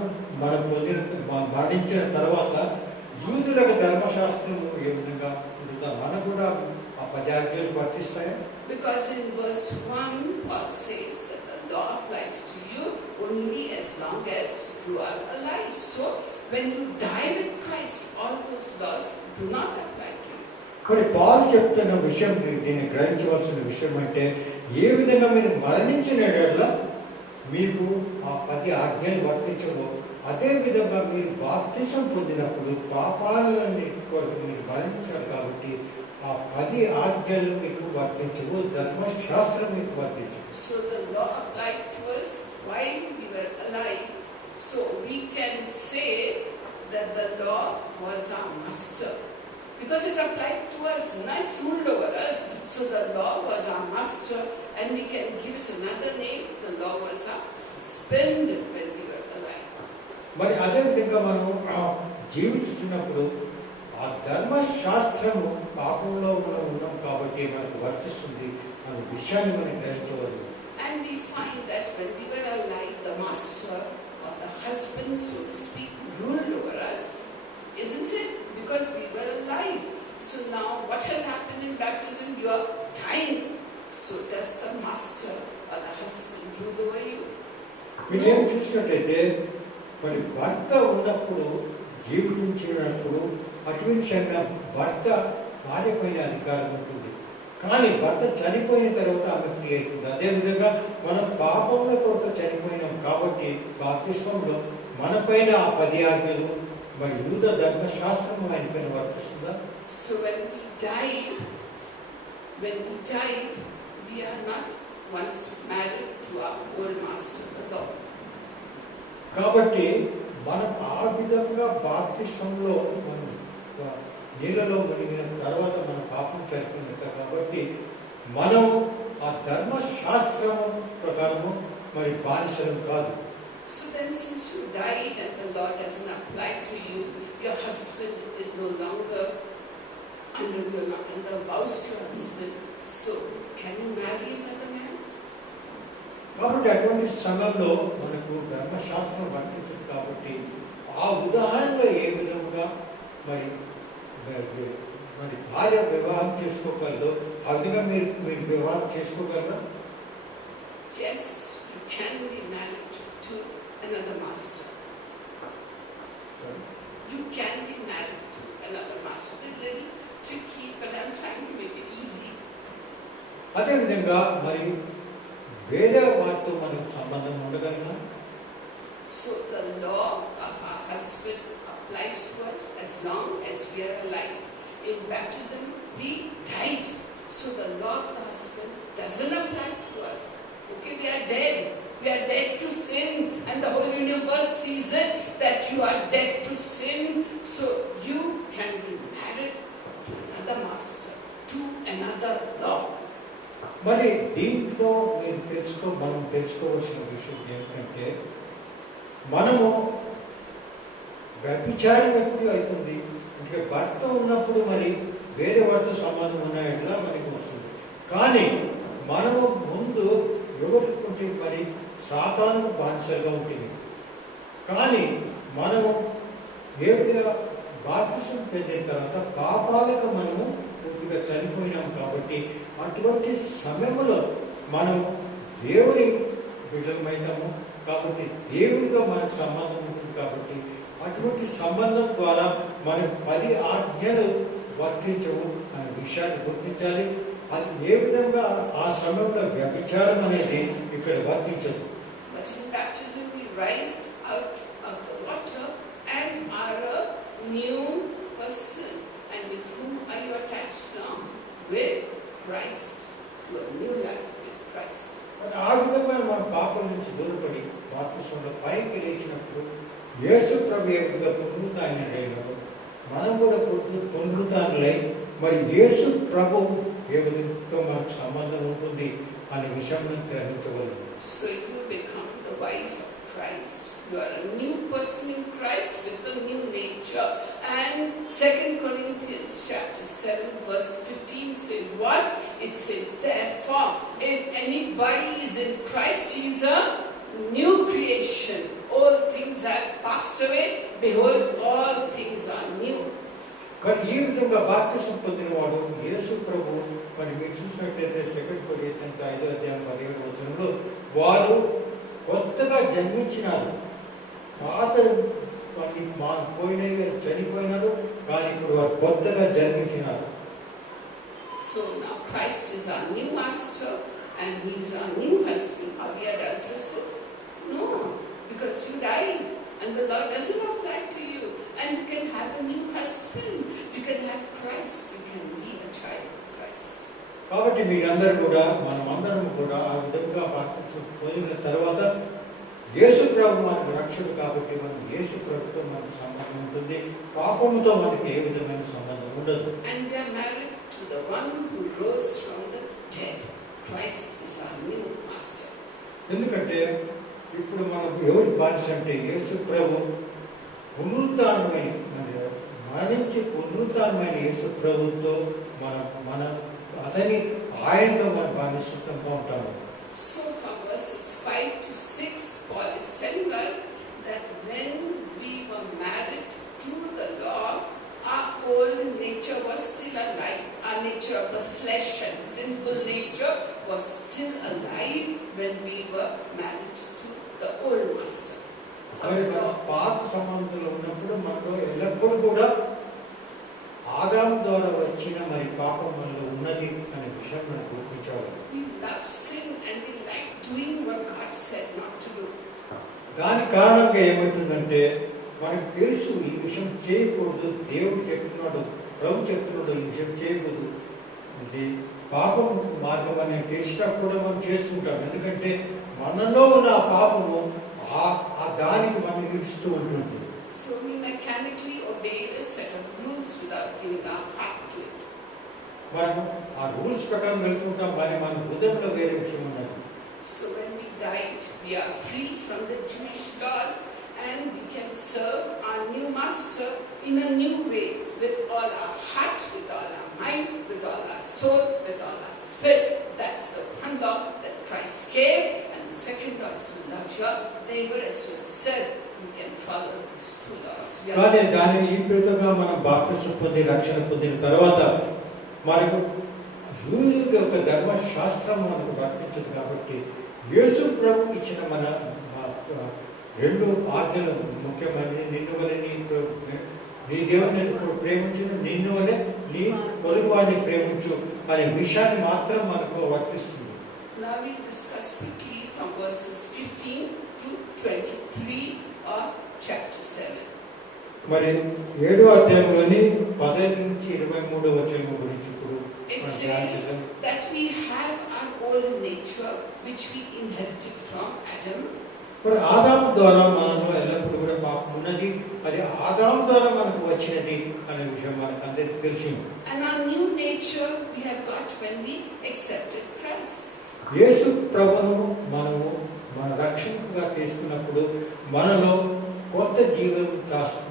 మరణించిన తర్వాత యూదులకు ధర్మశాస్త్రము ఏ విధంగా ఉంటుందా? మనకు కూడా ఆ 10 ఆజ్ఞలు వర్తిస్తాయా? Because in verse 1, Paul says that the law applies to you only as long as you are alive. So when you die with Christ, all those laws do not apply to you. మరి పాలు చెప్తున్న విషయం, దీన్ని గ్రహించవలసిన విషయం అంటే ఏ విధంగా మీరు మరణించిన ఎడల మీకు ఆ 10 ఆజ్ఞలు వర్తించవో, అదే విధంగా మీరు బాప్తిసం పొందినప్పుడు పాపాలన్నిటి కొరకు మీరు మరణించారు కాబట్టి ఆ 10 ఆజ్ఞలు మీకు వర్తించవు, ధర్మశాస్త్రం మీకు వర్తించవు. So the law applied to us while we were alive. So we can say that the law was our master. Because it applied to us, not ruled over us. So the law was our master, and we can give it another name. The law was our husband when we were alive. మరి అదే విధంగా మనం జీవిస్తున్నప్పుడు ఆ ధర్మశాస్త్రము పాపంలో మనం ఉన్నాం కాబట్టి మనకు వర్తిస్తుంది అనే విషయాన్ని మనం గ్రహించవద్దు. And we find that when we were alive, the master or the husband, so to speak, ruled over us, isn't it? Because we were alive. So now what has happened in baptism? You are dying. So does the master or the husband rule over you? మీరేం చూసినట్టయితే మరి భర్త ఉన్నప్పుడు జీవించినప్పుడు అటువంటి భర్త భార్య పైన అధికారం ఉంటుంది. కానీ భర్త చనిపోయిన తర్వాత ఆమె ఫ్రీ అవుతుంది. అదేవిధంగా మనం పాపంలో కొరకు చనిపోయినాం కాబట్టి బాప్తిస్మంలో మన పైన ఆ 10 ఆజ్ఞలు మరి యూద ధర్మశాస్త్రం ఆయన పైన వర్తిస్తుందా? So when we died, we are not once married to our old master, the Lord. కాబట్టి మనం ఆ విధంగా బాప్తిస్మంలో మనం నీళ్ళలో మునిగిన తర్వాత మన పాపం చనిపోయిన కాబట్టి మనం ఆ ధర్మశాస్త్రం ప్రకారము మరి బానిసలం కాదు. So then since you died and the Lord doesn't apply to you, your husband is no longer under vows to husband, so can you marry another man? కాబట్టి అటువంటి సమయంలో మనకు ధర్మశాస్త్రం వర్తించదు కాబట్టి ఆ ఉదాహరణలో ఏ విధంగా మరి మరి భార్య వివాహం చేసుకోగలదో ఆ విధంగా మీరు వివాహం చేసుకోగలరా? Yes, you can be married to another master. Sorry? You can be married to another master. It's a little tricky, but I'm trying to make it easy. అదేవిధంగా మరి వేరే వారితో మనకు సంబంధం ఉండగలమా? So the law of our husband applies to us as long as we are alive. In baptism, we died. So the law of the husband doesn't apply to us. Okay, we are dead. We are dead to sin. And the whole universe sees it that you are dead to sin. So you can be married to another master, to another law. మరి దీంట్లో మనం తెలుసుకోవాల్సిన విషయం ఏంటంటే మనము వ్యభిచారం ఎప్పుడు అవుతుంది అంటే భర్త ఉన్నప్పుడు మరి వేరే వారితో సంబంధం ఉన్నాయట్లా మనకి వస్తుంది. కానీ మనము ముందు ఎవరికి మరి సాతానుకు బానిసలుగా ఉంటుంది. కానీ మనము ఏ విధంగా బాప్తిసం పొందిన తర్వాత పాపాలకు మనము పూర్తిగా చనిపోయినాం కాబట్టి అటువంటి సమయంలో మనం దేవుని బిడ్డలమైనాము కాబట్టి దేవునితో మనకు సంబంధం ఉంటుంది కాబట్టి అటువంటి సంబంధం ద్వారా మనం 10 ఆజ్ఞలు వర్తించవు అనే విషయాన్ని గుర్తించాలి. అది ఏ విధంగా ఆ సమయంలో వ్యభిచారం అనేది ఇక్కడ వర్తించదు. But in baptism we rise out of the water and are a new person. And with whom are you attached now? With Christ, to a new life with Christ. ఆ విధంగా మన పాపం నుంచి దూరపడి బాప్తిస్మంలో పైకి లేచినప్పుడు యేసు ప్రభు ఏ విధంగా పునరుత్థానుడైనాడో మనం కూడా పునరుత్థానులై మరి యేసు ప్రభు ఏ విధంగా మనకు సంబంధం ఉంటుంది అనే విషయాన్ని గ్రహించగలరు. So you become the wife of Christ. You are a new person in Christ with a new nature. And 2 Corinthians chapter 7 verse 15 says what? It says, therefore, if anybody is in Christ, he is a new creation. All things have passed away. Behold, all things are new. మరి ఈ విధంగా బాప్తిసం పొందిన వాడు యేసు ప్రభు మరి మీరు చూసినట్లయితే 2 కొరింథీయులకు 5వ అధ్యాయం 17వ వచనంలో వారు కొత్తగా జన్మించినారు. పాత పోయినవి చనిపోయినారు కానీ ఇప్పుడు వారు కొత్తగా జన్మించినారు. So now Christ is our new master and he is our new husband. Are we adulteresses? No, because you died and the Lord doesn't apply to you. And you can have a new husband. You can have Christ. You can be a child of Christ. కాబట్టి మీరందరూ కూడా మనమందరం కూడా ఆ విధంగా బాప్తిసం పొందిన తర్వాత యేసు ప్రభు మనకు రక్షకుడు కాబట్టి మనం యేసు ప్రభుతో మనకు సంబంధం ఉంటుంది. పాపంతో మనకి ఏ విధమైన సంబంధం ఉండదు. And we are married to the one who rose from the dead. Christ is our new master. ఎందుకంటే ఇప్పుడు మనం ఎవరి బాధ్యత అంటే యేసు ప్రభు పునరుత్థానమైన మరణించి పునరుత్థానమైన యేసు ప్రభుతో మన అతని ఆయనతో మనం బానిసత్వంగా ఉంటాము. So from verses 5 to 6, Paul is telling us that when we were married to the law, our old nature was still alive. Our nature of the flesh and sinful nature was of మరి the మన law. పాత సంబంధంలో ఉన్నప్పుడు మనలో ఎల్లప్పుడూ కూడా ఆదాము ద్వారా వచ్చిన మరి పాపం మనలో ఉన్నది అనే విషయం మనం గుర్తించాలి. We love sin and we like doing what God said not to do. దాని కారణంగా ఏమవుతుందంటే మనకు తెలుసు ఈ విషయం చేయకూడదు, దేవుడు చెప్తున్నాడు, ప్రభు చెప్తున్నాడు ఈ విషయం చేయకూడదు, ఇది పాపం మార్గం అని తెలిసినా కూడా మనం చేస్తుంటాం. ఎందుకంటే మనలో ఉన్న ఆ పాపము ఆ దానికి మనం నిలుస్తూ ఉంటుంది. So we mechanically obey a set of rules without giving our heart to it. మనం ఆ రూల్స్ ప్రకారం వెళ్తుంటాం, మరి మన హృదయంలో వేరే విషయం ఉన్నది. So when we died, we are free from the Jewish laws and we can serve our new master in a new way with all our heart, with all our mind, with all our soul, with all our spirit. That's the one law that Christ gave, and the second law is to love your neighbor as yourself. You can follow these two laws. We are కానీ దానిని ఈ విధంగా మనం బాప్తిసం పొంది రక్షణ పొందిన తర్వాత మనకు యూదుల యొక్క ధర్మశాస్త్రం మనకు వర్తించదు. కాబట్టి యేసు ప్రభు ఇచ్చిన మన రెండు ఆజ్ఞలు ముఖ్యమైనవి. నిన్ను వలె నీ దేవుని ప్రేమించు, నిన్ను వలె నీ పొరుగువారిని ప్రేమించు అనే విషయాన్ని మాత్రం మనకు వర్తిస్తుంది. Now we discuss quickly from verses 15 to 23 of chapter 7. మరి 7వ అధ్యాయంలోని 15 నుంచి 23వ వచనం గురించి ఇప్పుడు It మనం says ధ్యానించుదాం. that we have our old nature which we inherited from Adam, మరి ఆదాము ద్వారా మనలో ఎల్లప్పుడూ కూడా పాపం ఉన్నది, అది ఆదాము ద్వారా మనకు వచ్చినది అనే విషయం మనకు అందరికీ తెలిసింది. and our new nature we have got when we accepted Christ. యేసు ప్రభువును మనము మన రక్షణగా తీసుకున్నప్పుడు మనలో కొత్త జీవం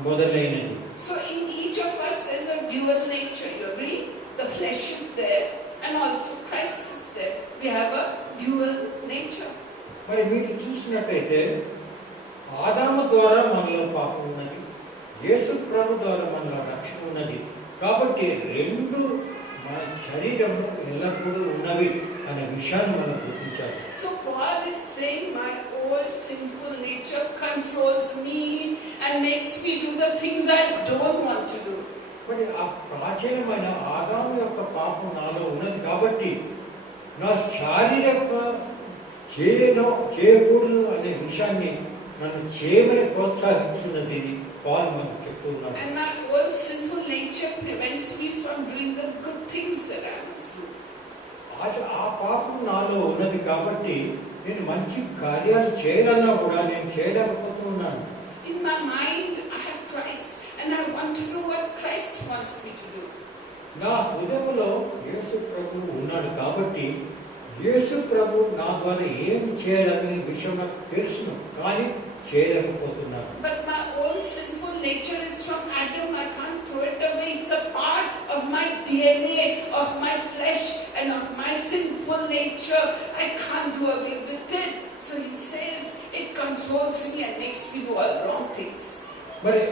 మొదలైనది. So in each of us there is a dual nature. You agree? The flesh is there and also Christ is there. We have a dual nature. మరి మీరు చూసినట్టయితే ఆదాము ద్వారా మనలో పాపం ఉన్నది, యేసు ప్రభు ద్వారా మనలో రక్షణ ఉన్నది. కాబట్టి రెండు మన శరీరంలో ఎల్లప్పుడూ ఉన్నవి అనే విషయాన్ని మనం గుర్తించాలి. So Paul is saying my old sinful nature controls me and makes me do the things I don't want to do. మరి ఆ ప్రాచీనమైన ఆదాము యొక్క పాపం నాలో ఉన్నది కాబట్టి నా శారీరక చేయకూడదు అనే విషయాన్ని నన్ను చేయమని ప్రోత్సహిస్తున్నది పాల్ మనకు చెప్తున్నాడు. And my old sinful nature prevents me from doing the good things that I must do. ఆ పాపం నాలో ఉన్నది కాబట్టి నేను మంచి కార్యాలు చేయాలన్నా కూడా నేను చేయలేకపోతున్నాను. In my mind I have Christ and I want to do what Christ wants me to do. నా హృదయంలో యేసు ప్రభు ఉన్నాడు కాబట్టి యేసు ప్రభు నా ద్వారా ఏం చేయాలనే విషయం నాకు తెలుసును, కానీ చేయలేకపోతున్నాను. But my old sinful nature is from Adam. I can't throw it away. It's a part of my DNA, of my flesh and of my sinful nature. I can't do away with it. So he says it controls me and makes me do all wrong things. మరి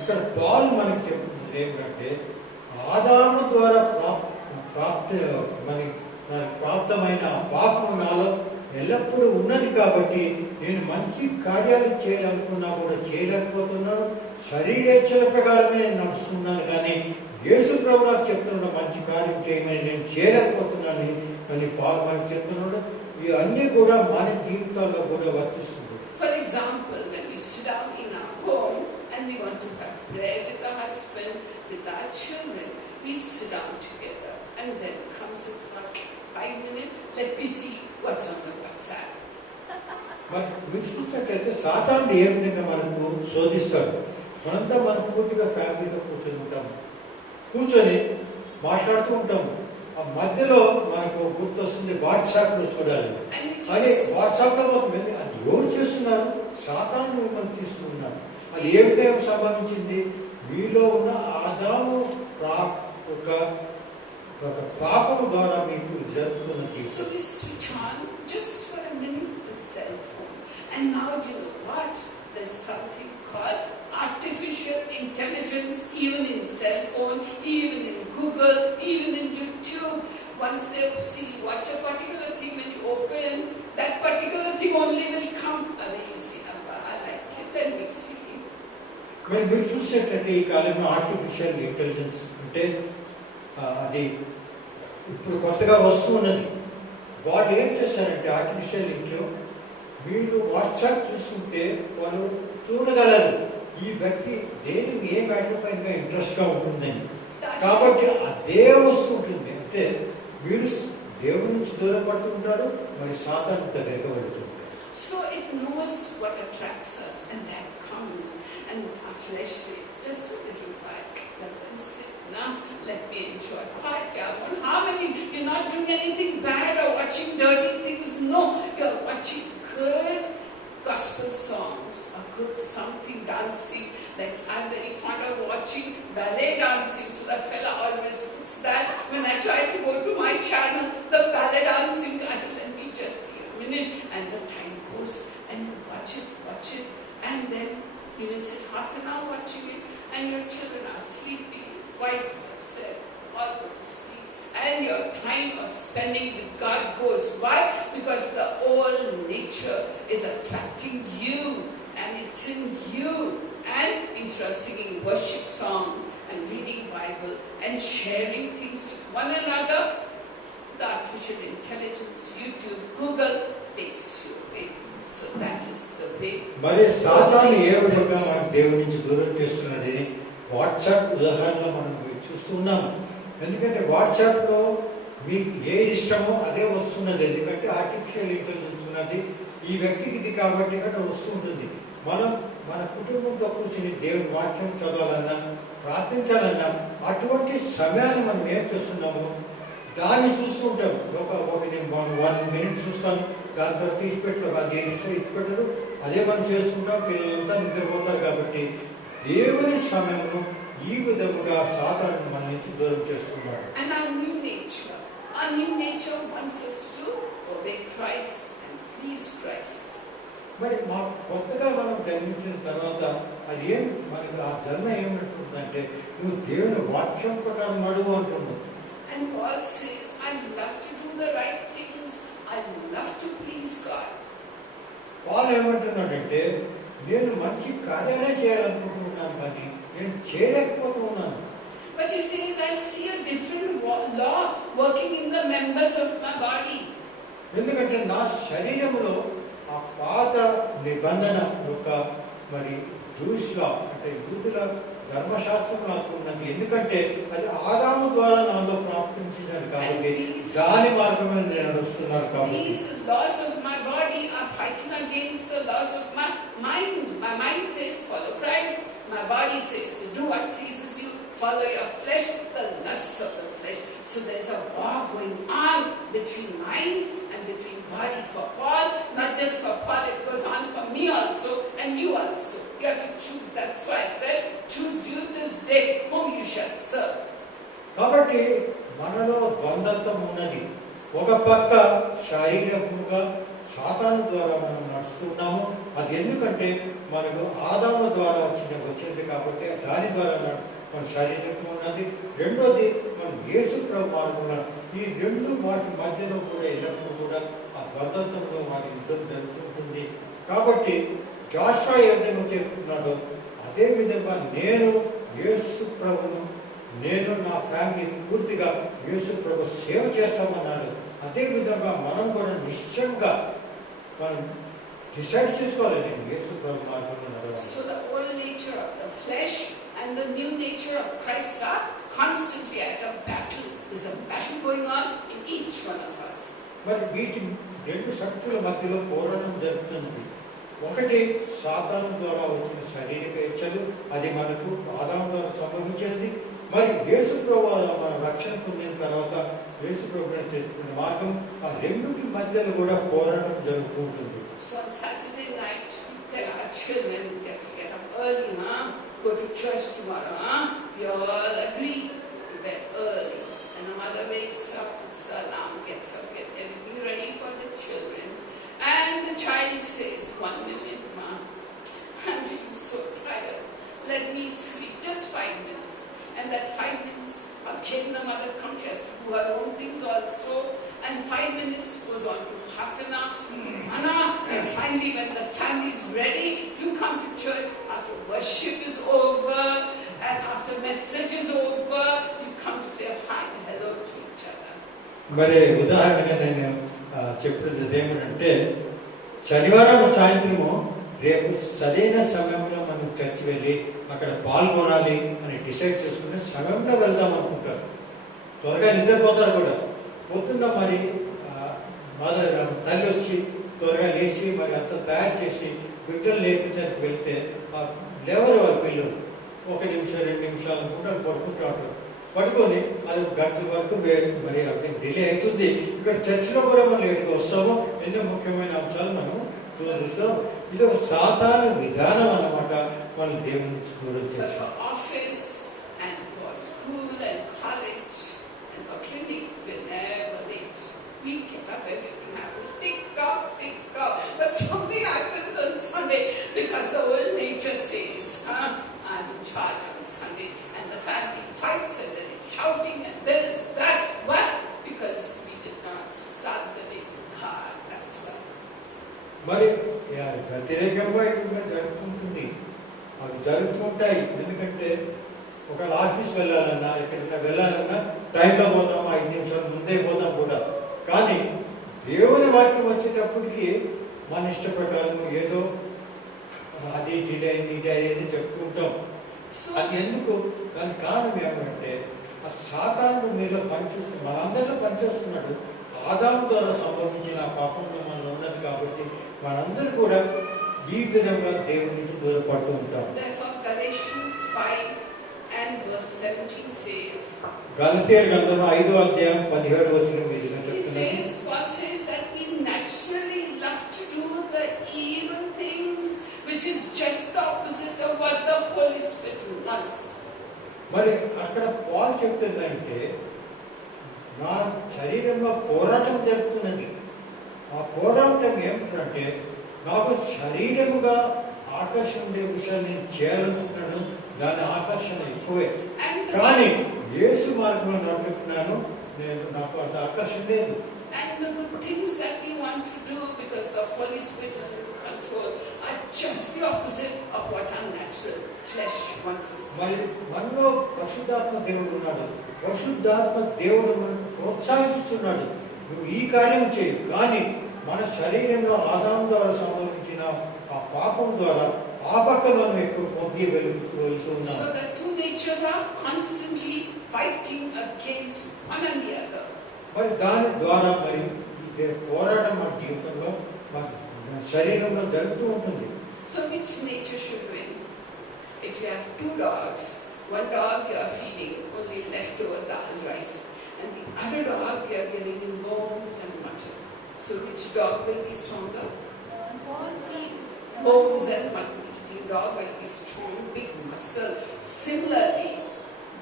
ఇక్కడ పాల్ మనకు చెప్తుంది ఏమిటంటే ఆదాము ద్వారా ప్రాప్తమైన పాపం నాలో ఎల్లప్పుడూ ఉన్నది కాబట్టి నేను మంచి కార్యాలు చేయాలనుకున్నా కూడా చేయలేకపోతున్నాను. శరీరేచ్ఛల ప్రకారమే నేను నడుస్తున్నాను, కానీ యేసు ప్రభు నాకు చెప్తున్నాడు మంచి కార్యం చేయమని నేను చేయలేకపోతున్నాను అని పాల్ మనకు చెప్తున్నాడు. ఇవన్నీ కూడా మన జీవితాల్లో కూడా వర్తిస్తుంది. For example, when we sit down in our home and we want to have bread with our husband, with our children, we sit down together and then comes in about 5 minutes, let me see what's on the WhatsApp. మరి మీరు చూసినట్లయితే సాతానుడు ఏ విధంగా మనకు శోధిస్తాడు. మనంతా మనం పూర్తిగా ఫ్యామిలీతో కూర్చొని ఉంటాము, కూర్చొని మాట్లాడుతూ ఉంటాము. ఆ మధ్యలో మనకు గుర్తొస్తుంది వాట్సాప్లో చూడాలి. అది వాట్సాప్లో పోతుంది, అది ఎవరు చేస్తున్నారు? సాతాను మిమ్మల్ని తీస్తున్నారు. అది ఏ విధంగా సంబంధించింది? మీలో ఉన్న ఆదాము ఒక పాపం ద్వారా మీకు జరుగుతున్న జీవితం. So we switch on just for a minute the cell phone, and now you know what? There's something called artificial intelligence even in cell phone, even in Google, even in YouTube. Once they watch a particular thing, when you open that particular thing only will come, and then you see, I like it, let me మరి మీరు చూసేటట్టు ఈ కాలంలో ఆర్టిఫిషియల్ ఇంటెలిజెన్స్ అంటే అది ఇప్పుడు కొత్తగా వస్తూ ఉన్నది. వాళ్ళు ఏం చేశారంటే ఆర్టిఫిషియల్ ఇంట్లో వీళ్ళు వాట్సాప్ చూస్తుంటే వాళ్ళు చూడగలరు ఈ వ్యక్తి దేనికి ఏ మ్యాటర్ పైన ఇంట్రెస్ట్గా ఉంటుందని. కాబట్టి అదే వస్తూ ఉంటుంది. అంటే వీళ్ళు దేవుడి నుంచి దూరం పడుతుంటారు, మరి సాతాను దగ్గరగా వెళ్తుంటారు. So it knows what attracts us, and that comes, and our flesh says, just a little quiet, let them sit now, let me enjoy quietly. I won't harm any. You're not doing anything bad or watching dirty things. No, you're watching good gospel songs, a good something dancing. Like I'm very fond of watching ballet dancing, so the fella always puts that. When I try to go to my channel, the ballet dancing, I say, let me just see a minute, and the time goes, and you watch it, and then you will sit half an hour watching it, and your children are sleeping, wife is upstairs, all go to sleep, and your time of spending with God goes. Why? Because the old nature is attracting you, and it's in you. And instead of singing worship song and reading Bible and sharing things with one another, the artificial intelligence, YouTube, Google takes you away. So that is the way. మరి సాతాను ఏ విధంగా మన దేవుడి నుంచి దూరం చేస్తున్నది వాట్సాప్ ఉదాహరణలో మనం చూస్తున్నాము. ఎందుకంటే వాట్సాప్లో మీకు ఏ ఇష్టమో అదే వస్తున్నది. ఎందుకంటే ఆర్టిఫిషియల్ ఇంటెలిజెన్స్ ఉన్నది, ఈ వ్యక్తికి ఇది కాబట్టి ఇక్కడ వస్తుంటుంది. మనం మన కుటుంబంతో కూర్చుని దేవుని వాక్యం చదవాలన్నా ప్రార్థించాలన్నా అటువంటి సమయాన్ని మనం ఏం చేస్తున్నాము దాన్ని చూస్తూ ఉంటాం. ఒక నేను 1 minute చూస్తాను, దాని తర్వాత తీసి పెట్టరు, అది తీసి పెట్టరు, అదే మనం చేసుకుంటాం. పిల్లలంతా నిద్రపోతారు. కాబట్టి దేవుని సమయంలో ఈ విధముగా సాతాను మన నుంచి దూరం చేస్తున్నాడు. And our new nature wants us to obey Christ and please Christ. మరి మా కొత్తగా మనం జన్మించిన తర్వాత అది ఏం మనకి ఆ జన్మ ఏమంటుందంటే నువ్వు దేవుని వాక్యం ప్రకారం నడువు అంటున్నావు. And Paul says, I love to do the right things. I love to please God. Paul ఏమంటున్నాడంటే నేను మంచి కార్యాలే చేయాలనుకుంటున్నాను కానీ నేను చేయలేకపోతున్నాను. But he says, I see a different law working in the members of my body. ఎందుకంటే నా శరీరంలో ఆ పాత నిబంధన యొక్క మరి జూయిష్ లా అంటే యూదుల ధర్మశాస్త్రం నాకు ఉన్నది. ఎందుకంటే అది ఆదాము ద్వారా నాలో ప్రాప్తించాడు కాబట్టి దాని మార్గంలో నేను నడుస్తున్నాను. కాబట్టి these laws of my body are fighting against the laws of my mind. My mind says follow Christ. My body says do what pleases you. Follow your flesh, the lusts of the flesh. So there's a war going on between mind and between body for Paul. Not just for Paul, it goes on for me also and you also. You have to choose. That's why I said, choose you this day whom you shall serve. కాబట్టి మనలో ద్వంద్వత్వం ఉన్నది. ఒక పక్క శారీరకంగా సాతాను ద్వారా మనం నడుస్తున్నాము. అది ఎందుకంటే మనకు ఆదాము ద్వారా వచ్చింది కాబట్టి దాని ద్వారా మన శారీరకంగా ఉన్నది. రెండోది మన యేసు ప్రభు మార్గంలో ఈ రెండు వాటి మధ్యలో కూడా ఎల్లప్పుడూ కూడా ఆ ద్వంద్వత్వంలో వారి యుద్ధం జరుగుతుంటుంది. కాబట్టి జాషువా ఏ విధంగా చెప్తున్నాడో అదే విధంగా నేను యేసు ప్రభును నేను నా ఫ్యామిలీ పూర్తిగా యేసు ప్రభు సేవ చేస్తామన్నాడు. అదే విధంగా మనం కూడా నిశ్చయంగా మనం డిసైడ్ చేసుకోవాలి నేను యేసు ప్రభు మార్గంలో నడవాలి. So the old nature of the flesh and the new nature of Christ are constantly at a battle. There's a battle going on in each one of us. మరి వీటి రెండు శక్తుల మధ్యలో పోరాటం జరుగుతున్నది. ఒకటి సాతాను ద్వారా వచ్చిన శారీరక ఇచ్చలు, అది మనకు ఆదాము ద్వారా సంభవించేది. మరి యేసు ప్రభు మన రక్షణ పొందిన తర్వాత యేసు ప్రభు చెప్పిన మార్గం ఆ రెండింటి మధ్యలో కూడా పోరాటం జరుగుతూ ఉంటుంది. So on Saturday night, tell our children we have to get up early, go to church tomorrow, you all agree to bed early. And the mother wakes up, puts the alarm, gets up, get everything ready for the children. And the child says, 1 minute, Ma, I'm feeling so tired. Let me sleep just 5 minutes. And that 5 minutes, again the mother comes, she has to do her own things also. And 5 minutes goes on to half an hour, to 1 hour. And finally when the family is ready, you come to church after worship is over, and after message is over, you come to say hi and hello to each other. మరి ఉదాహరణ నేను చెప్పేది ఏమిటంటే, శనివారం సాయంత్రము రేపు సరైన సమయంలో మనం చర్చి వెళ్ళి అక్కడ పాల్గొనాలి అని డిసైడ్ చేసుకుని సమయంలో వెళ్దాం అనుకుంటారు. త్వరగా నిద్రపోతారు కూడా. పొద్దున్న మరి తల్లి వచ్చి త్వరగా లేచి మరి అంతా తయారు చేసి బిడ్డలు లేపించడానికి వెళ్తే లేవరు వాళ్ళ పిల్లలు. 1 నిమిషం 2 నిమిషాలు కూడా పడుకుంటూ ఉంటారు. పడుకొని అది గంటల వరకు మరి అది డిలే అవుతుంది. ఇక్కడ చర్చిలో కూడా మనం లేట్గా వస్తాము. ఎన్నో ముఖ్యమైన అంశాలు మనం చూస్తాం. ఇది ఒక సాధారణ విధానం అన్నమాట. మనం దేవుని నుంచి దూరం చేస్తాం. Office and for school and college and for clinic, we're never late. We get up, everything happens. Tick tock, tick tock. But something happens on Sunday because the old nature says, I'm in charge on Sunday, and the family fights and then it's shouting and there is that. What? Because we did not start the day with God. That's why. మరి వ్యతిరేకంగా ఇక్కడ జరుగుతుంటుంది. అవి జరుగుతుంటాయి. ఎందుకంటే ఒకవేళ ఆఫీస్ వెళ్ళాలన్నా ఎక్కడైనా వెళ్ళాలన్నా టైంలో పోతాం, 5 నిమిషాల ముందే పోతాం కూడా. కానీ దేవుని వాక్యం వచ్చేటప్పటికి మన ఇష్ట ప్రకారం ఏదో అది డిలే అయింది చెప్తూ ఉంటాం. అది ఎందుకు? దాని కారణం ఏమంటే ఆ సాతానుడు మీలో పనిచేస్తున్నాడు, మనందరిలో పనిచేస్తున్నాడు. ఆదాము ద్వారా సంబంధించిన ఆ పాపంలో మనం ఉన్నది కాబట్టి మనందరూ కూడా ఈ విధంగా దేవుని నుంచి దూరపడుతూ ఉంటాం. గలతీయుల గ్రంథం 5వ అధ్యాయం 17వ వచనం మీదుగా చెప్తున్నాడు. Paul says that we naturally love to do the evil things, which is just the opposite of what the Holy Spirit wants. మరి అక్కడ పాల్ చెప్తుందంటే నా శరీరంలో పోరాటం జరుగుతున్నది. ఆ పోరాటం ఏమిటంటే నాకు శరీరముగా ఆకర్షణ ఉండే విషయాన్ని నేను చేయాలనుకుంటున్నాను. దాని ఆకర్షణ ఎక్కువే. కానీ యేసు మార్గంలో నడుపుతున్నాను, నాకు అంత ఆకర్షణ లేదు. And the good things that we want to do, because the Holy Spirit is in control, are just the opposite of what our natural flesh wants us. మరి మనలో పరిశుద్ధాత్మ దేవుడు ఉన్నాడు. పరిశుద్ధాత్మ దేవుడు మనకు ప్రోత్సహిస్తున్నాడు, నువ్వు ఈ కార్యం చేయి. కానీ మన శరీరంలో ఆదాము ద్వారా సంభవించిన ఆ పాపం ద్వారా ఆ పక్క మనం ఎక్కువ పొంగి వెళ్తూ ఉన్నాం. So the two natures are constantly fighting against one another. మరి దాని ద్వారా మరి పోరాటం మన జీవితంలో మన శరీరంలో జరుగుతూ ఉంటుంది. So which nature should win? If you have 2 dogs, one dog you are feeding only leftover dal rice, and the other dog you are giving him bones and mutton. So which dog will be stronger? Bones and mutton eating dog will be strong, big muscle. Similarly,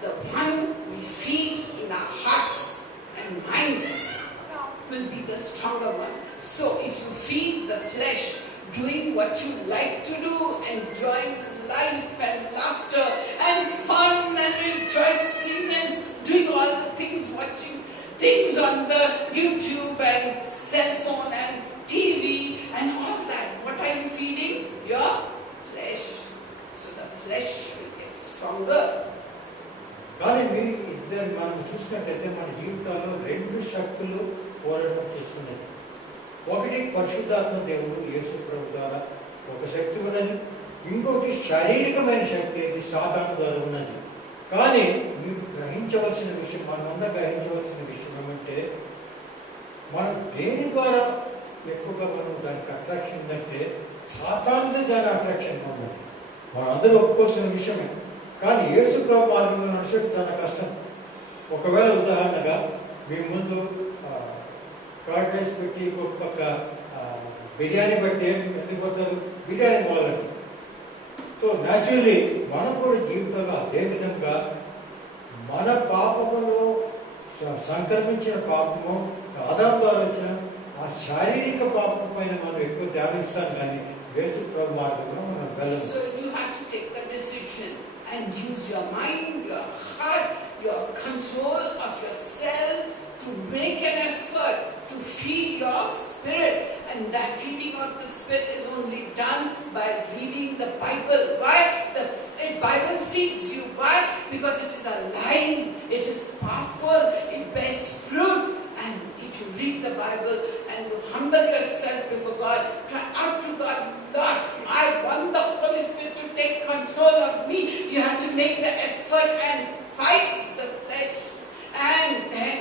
the one we feed in our hearts and minds will be the stronger one. So if you feed the flesh, doing what you like to do, enjoying life and laughter and fun and rejoicing and doing all the things, watching things on the YouTube and cell phone and TV and all that, what are you feeding? Your flesh. So the flesh will get stronger. కానీ మీ ఇద్దరు మనం చూసినట్లయితే మన జీవితాల్లో 2 శక్తులు పోరాటం చేస్తున్నాయి. ఒకటి పరిశుద్ధాత్మ దేవుడు యేసు ప్రభు ద్వారా ఒక శక్తి ఉన్నది. ఇంకోటి శారీరకమైన శక్తి, ఇది సాతాను ద్వారా ఉన్నది. కానీ మీరు గ్రహించవలసిన విషయం, మనమంతా గ్రహించవలసిన విషయం ఏమంటే మనం దేని ద్వారా ఎక్కువగా మనం దానికి అట్రాక్షన్ ఉందంటే సాతానుదే దాని అట్రాక్షన్గా ఉన్నది. మనందరూ ఒప్పుకోవాల్సిన విషయమే. కానీ యేసు ప్రభు మార్గంలో నడిచేది చాలా కష్టం. ఒకవేళ ఉదాహరణగా మీ ముందు కర్డ్ రైస్ పెట్టి ఒక పక్క బిర్యానీ పెడితే ఎందుకు పోతారు? బిర్యానీ కావాలండి. సో న్యాచురల్లీ మనం కూడా జీవితంలో అదే విధంగా మన పాపములో సంక్రమించిన పాపము ఆదాము ద్వారా వచ్చిన ఆ శారీరక పాపం పైన మనం ఎక్కువ ధ్యానిస్తాం. కానీ యేసు ప్రభు మార్గంలో మనం వెళ్ళము. So you have to take a decision and use your mind, your heart, your control of yourself to make an effort to feed your spirit. And that feeding of the spirit is only done by reading the Bible. Why? The Bible feeds you. Why? Because it is alive, it is powerful, it bears fruit. And if you read the Bible and you humble yourself before God, cry out to God, Lord, I want the Holy Spirit to take control of me. You have to make the effort and fight the flesh. And then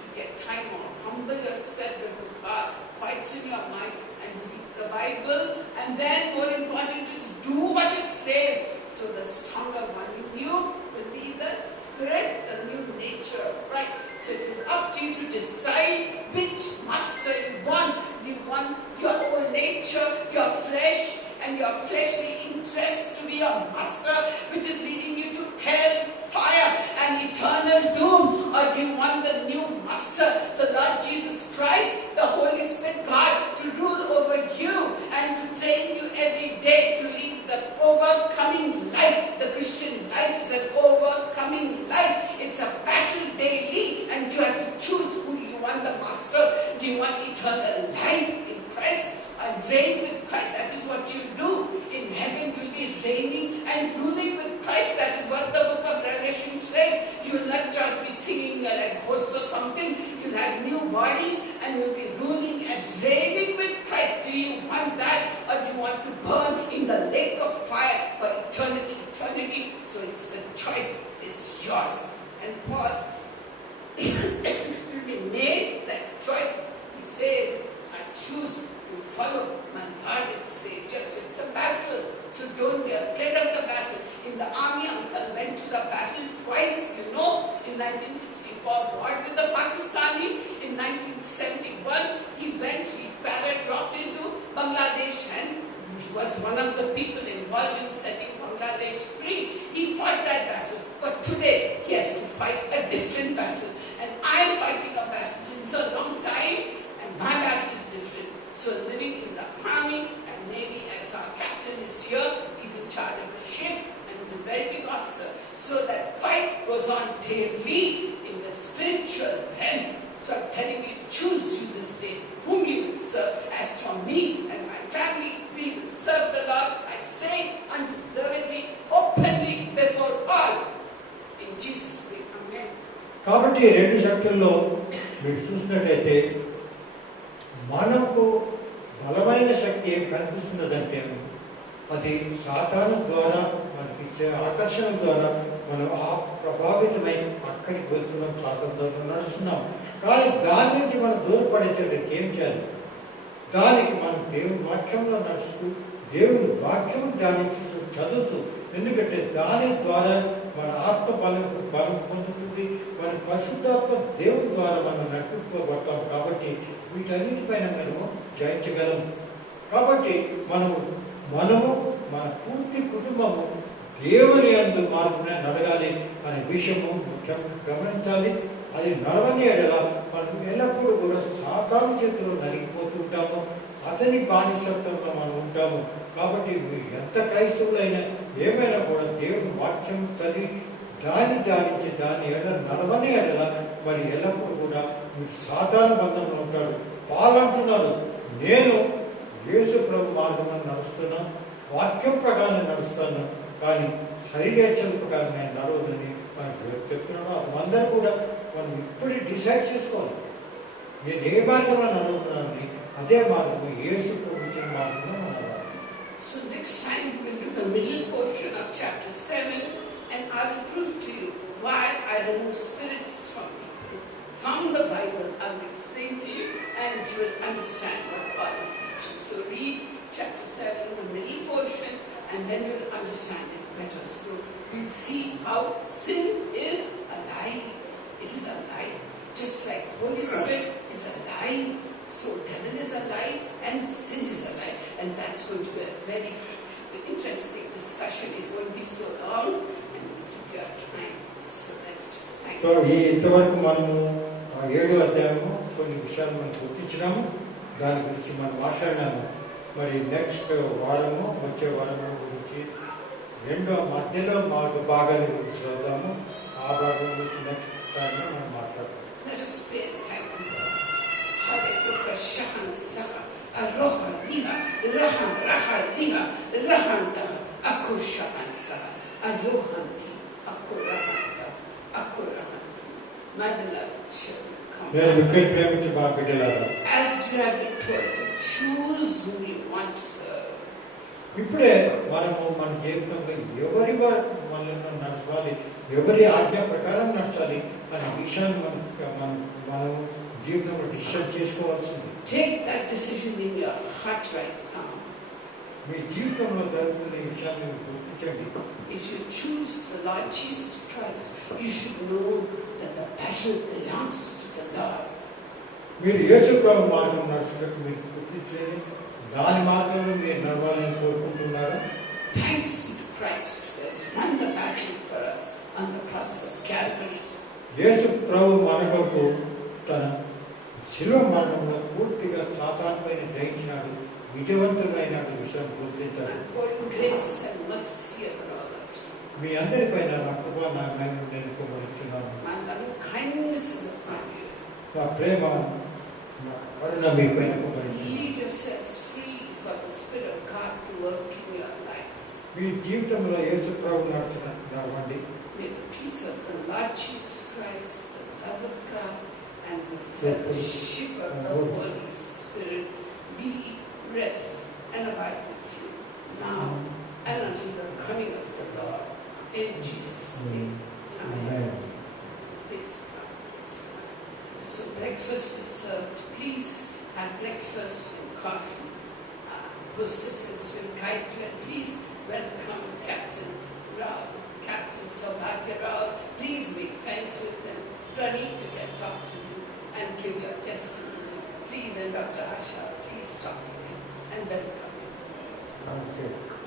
you get time off. Humble yourself before God, quieten your mind and read the Bible. And then more important is do what it says. So the stronger one in you will be the Spirit, the new nature of Christ. So it is up to you to decide which master you want. Do you want your old nature, your flesh, and your fleshly interest to be your master, which is leading you to hell, fire, and eternal doom? Or do you want the new master, the Lord Jesus Christ, the Holy Spirit God, to rule over you and to train you every day to lead the overcoming life? The Christian life is an overcoming life. It's a battle daily, and you have to choose who you want the master. Do you want eternal life in Christ and reign with Christ? That is what you do. In heaven you'll be reigning and ruling with Christ. That is what the book of Revelation said. You will not just be singing like ghosts or something. You'll have new bodies and you'll be ruling and reigning with Christ. Do you want that, or do you want to burn in the lake of fire for eternity? So it's the choice is yours. And Paul made that choice. He says, I choose to follow my Lord and Savior. So it's a battle. So don't be afraid of the battle. In the army, Uncle went to the battle twice, you know. In 1964, warred with the Pakistanis. In 1971, he dropped into Bangladesh, and he was one of the people involved in setting Bangladesh free. He fought that battle. But today, he has to fight a different battle. And I am fighting a battle since a long time, and my battle is different. So living in the army and navy, as our captain is here, he's in charge of a ship, and he's a very big officer. So that fight goes on daily in the spiritual realm. So I'm telling you, choose you this day whom you will serve. As for me and my family, we will serve the Lord. I say unreservedly, openly, before all. In Jesus' name, amen. కాబట్టి రెండు శక్తుల్లో మీరు చూసినట్లయితే మనకు బలమైన శక్తి ఏం కనిపిస్తున్నదంటే అది సాతాను ద్వారా మనకి ఇచ్చే ఆకర్షణ ద్వారా మనం ఆ ప్రభావితమై అక్కడికి వెళ్తున్నాం, సాతాను ద్వారా నడుస్తున్నాం. కానీ దాని నుంచి మనం దూరపడితే ఏం చేయాలి? దానికి మనం దేవుని వాక్యంలో నడుస్తూ దేవుని వాక్యం ధ్యానించి చదువుతూ, ఎందుకంటే దాని ద్వారా మన ఆత్మ బలం పొందుతుంది, మన పరిశుద్ధాత్మ దేవుని ద్వారా మనం నడిపించబడతాం. కాబట్టి వీటన్నిటిపైన మనము జయించగలము. కాబట్టి మనము మన పూర్తి కుటుంబము దేవుని యందు మార్పునే నడగాలి అనే విషయము ముఖ్యంగా గమనించాలి. అది నడవని ఎడల మనం ఎల్లప్పుడూ కూడా సాతాను చేతిలో నలిగిపోతుంటాము, అతని బానిసత్వంలో మనం ఉంటాము. కాబట్టి మీరు ఎంత క్రైస్తవులైనా ఏమైనా కూడా దేవుని వాక్యం చదివి దాన్ని ధ్యానించి దాన్ని ఎడల నడవని ఎడల మరి ఎల్లప్పుడూ కూడా మీరు సాధారణ బంధంలో ఉంటాడు. పాలంటున్నాడు, నేను యేసు ప్రభు మార్గంలో నడుస్తున్నాను, వాక్యం ప్రకారం నడుస్తాను, కానీ శరీరేచ్ఛల ప్రకారం నేను నడవదని మనకు చెప్తున్నాను. అందరూ కూడా మనం ఇప్పుడు డిసైడ్ చేసుకోవాలి, నేను ఏ మార్గంలో నడుస్తున్నానని. అదే మార్గం యేసు ప్రభు ఇచ్చిన మార్గంలో నడవాలి. So next time we will do the middle portion of chapter 7, and I will prove to you why I remove spirits from people. From the Bible, I will explain to you, and you will understand what Paul is teaching. So read chapter 7, the middle portion, and then you will understand it better. So we'll see how sin is alive. It is alive. Just like Holy Spirit is alive, so devil is alive and sin is alive. And that's going to be a very interesting discussion. It won't be so long, and we took your time. So let's just thank So ఇంతవరకు మనము 7వ అధ్యాయము కొన్ని విషయాలు మనం గుర్తించినాము, దాని గురించి మనం మాట్లాడినాము. మరి నెక్స్ట్ వారము, వచ్చే వారము గురించి మధ్యలో భాగాన్ని గురించి చదువుతాము. ఆ భాగం గురించి నెక్స్ట్ టైం మనం మాట్లాడతాం. Let us pray and thank you. Hallelujah. Shahan Saha. Aroha Liha. Rahan Raha Liha. Rahan Taha. Akushahan Saha. Arohanti, Akurahanta, Akurahanta. My beloved children, come. నేను మిమ్మల్ని ప్రేమించే మా బిడ్డలారా, As you have been told to choose whom you want to serve. ఇప్పుడే మనము మన జీవితంలో ఎవరి మనల్ని నడచాలి, ఎవరి ఆజ్ఞ ప్రకారం నడచాలి అనే విషయాన్ని మనం జీవితంలో డిసైడ్ చేసుకోవాల్సింది. Take that decision in your heart right now. మీ జీవితంలో జరుగుతున్న ఈ విషయాన్ని గుర్తించండి. If you choose the Lord Jesus Christ, you should know that the battle belongs to the Lord. మీరు యేసు ప్రభు మార్గం నడుచుకున్నట్టు మీరు గుర్తించండి. దాని మార్గంలో మీరు నడవాలని కోరుకుంటున్నారా? Thanks be to Christ who has won the battle for us on the cross of Calvary. యేసు ప్రభు మనకు తన శిలువ మరణంలో పూర్తిగా సాతానుపైన జయించినాడు, విజయవంతుడైన విషయం గుర్తించాలి. And for grace and mercy upon all of you. మీ అందరిపైన నా కృప, నా మహిమ నేను కోరుచున్నాను. My loving kindness is upon you. నా ప్రేమ, నా కరుణ మీ పైన కుమరించున్నాను. Leave yourselves free for the Spirit of God to work in your lives. మీ జీవితంలో యేసు ప్రభు నడవండి. May the peace of the Lord Jesus Christ, the love of God, and the fellowship of the Holy Spirit be, rest, and abide with you now and until the coming of the Lord. In Jesus' name. Amen. Praise God. Praise God. So breakfast is served. Please have breakfast and coffee. Hostess and swim kite, and please welcome Captain Rao. Captain Saubhagya Rao. Please make friends with him. Ready to get talk to you and give your testimony. Please, and Dr. Asha, please talk to him and welcome him. Okay.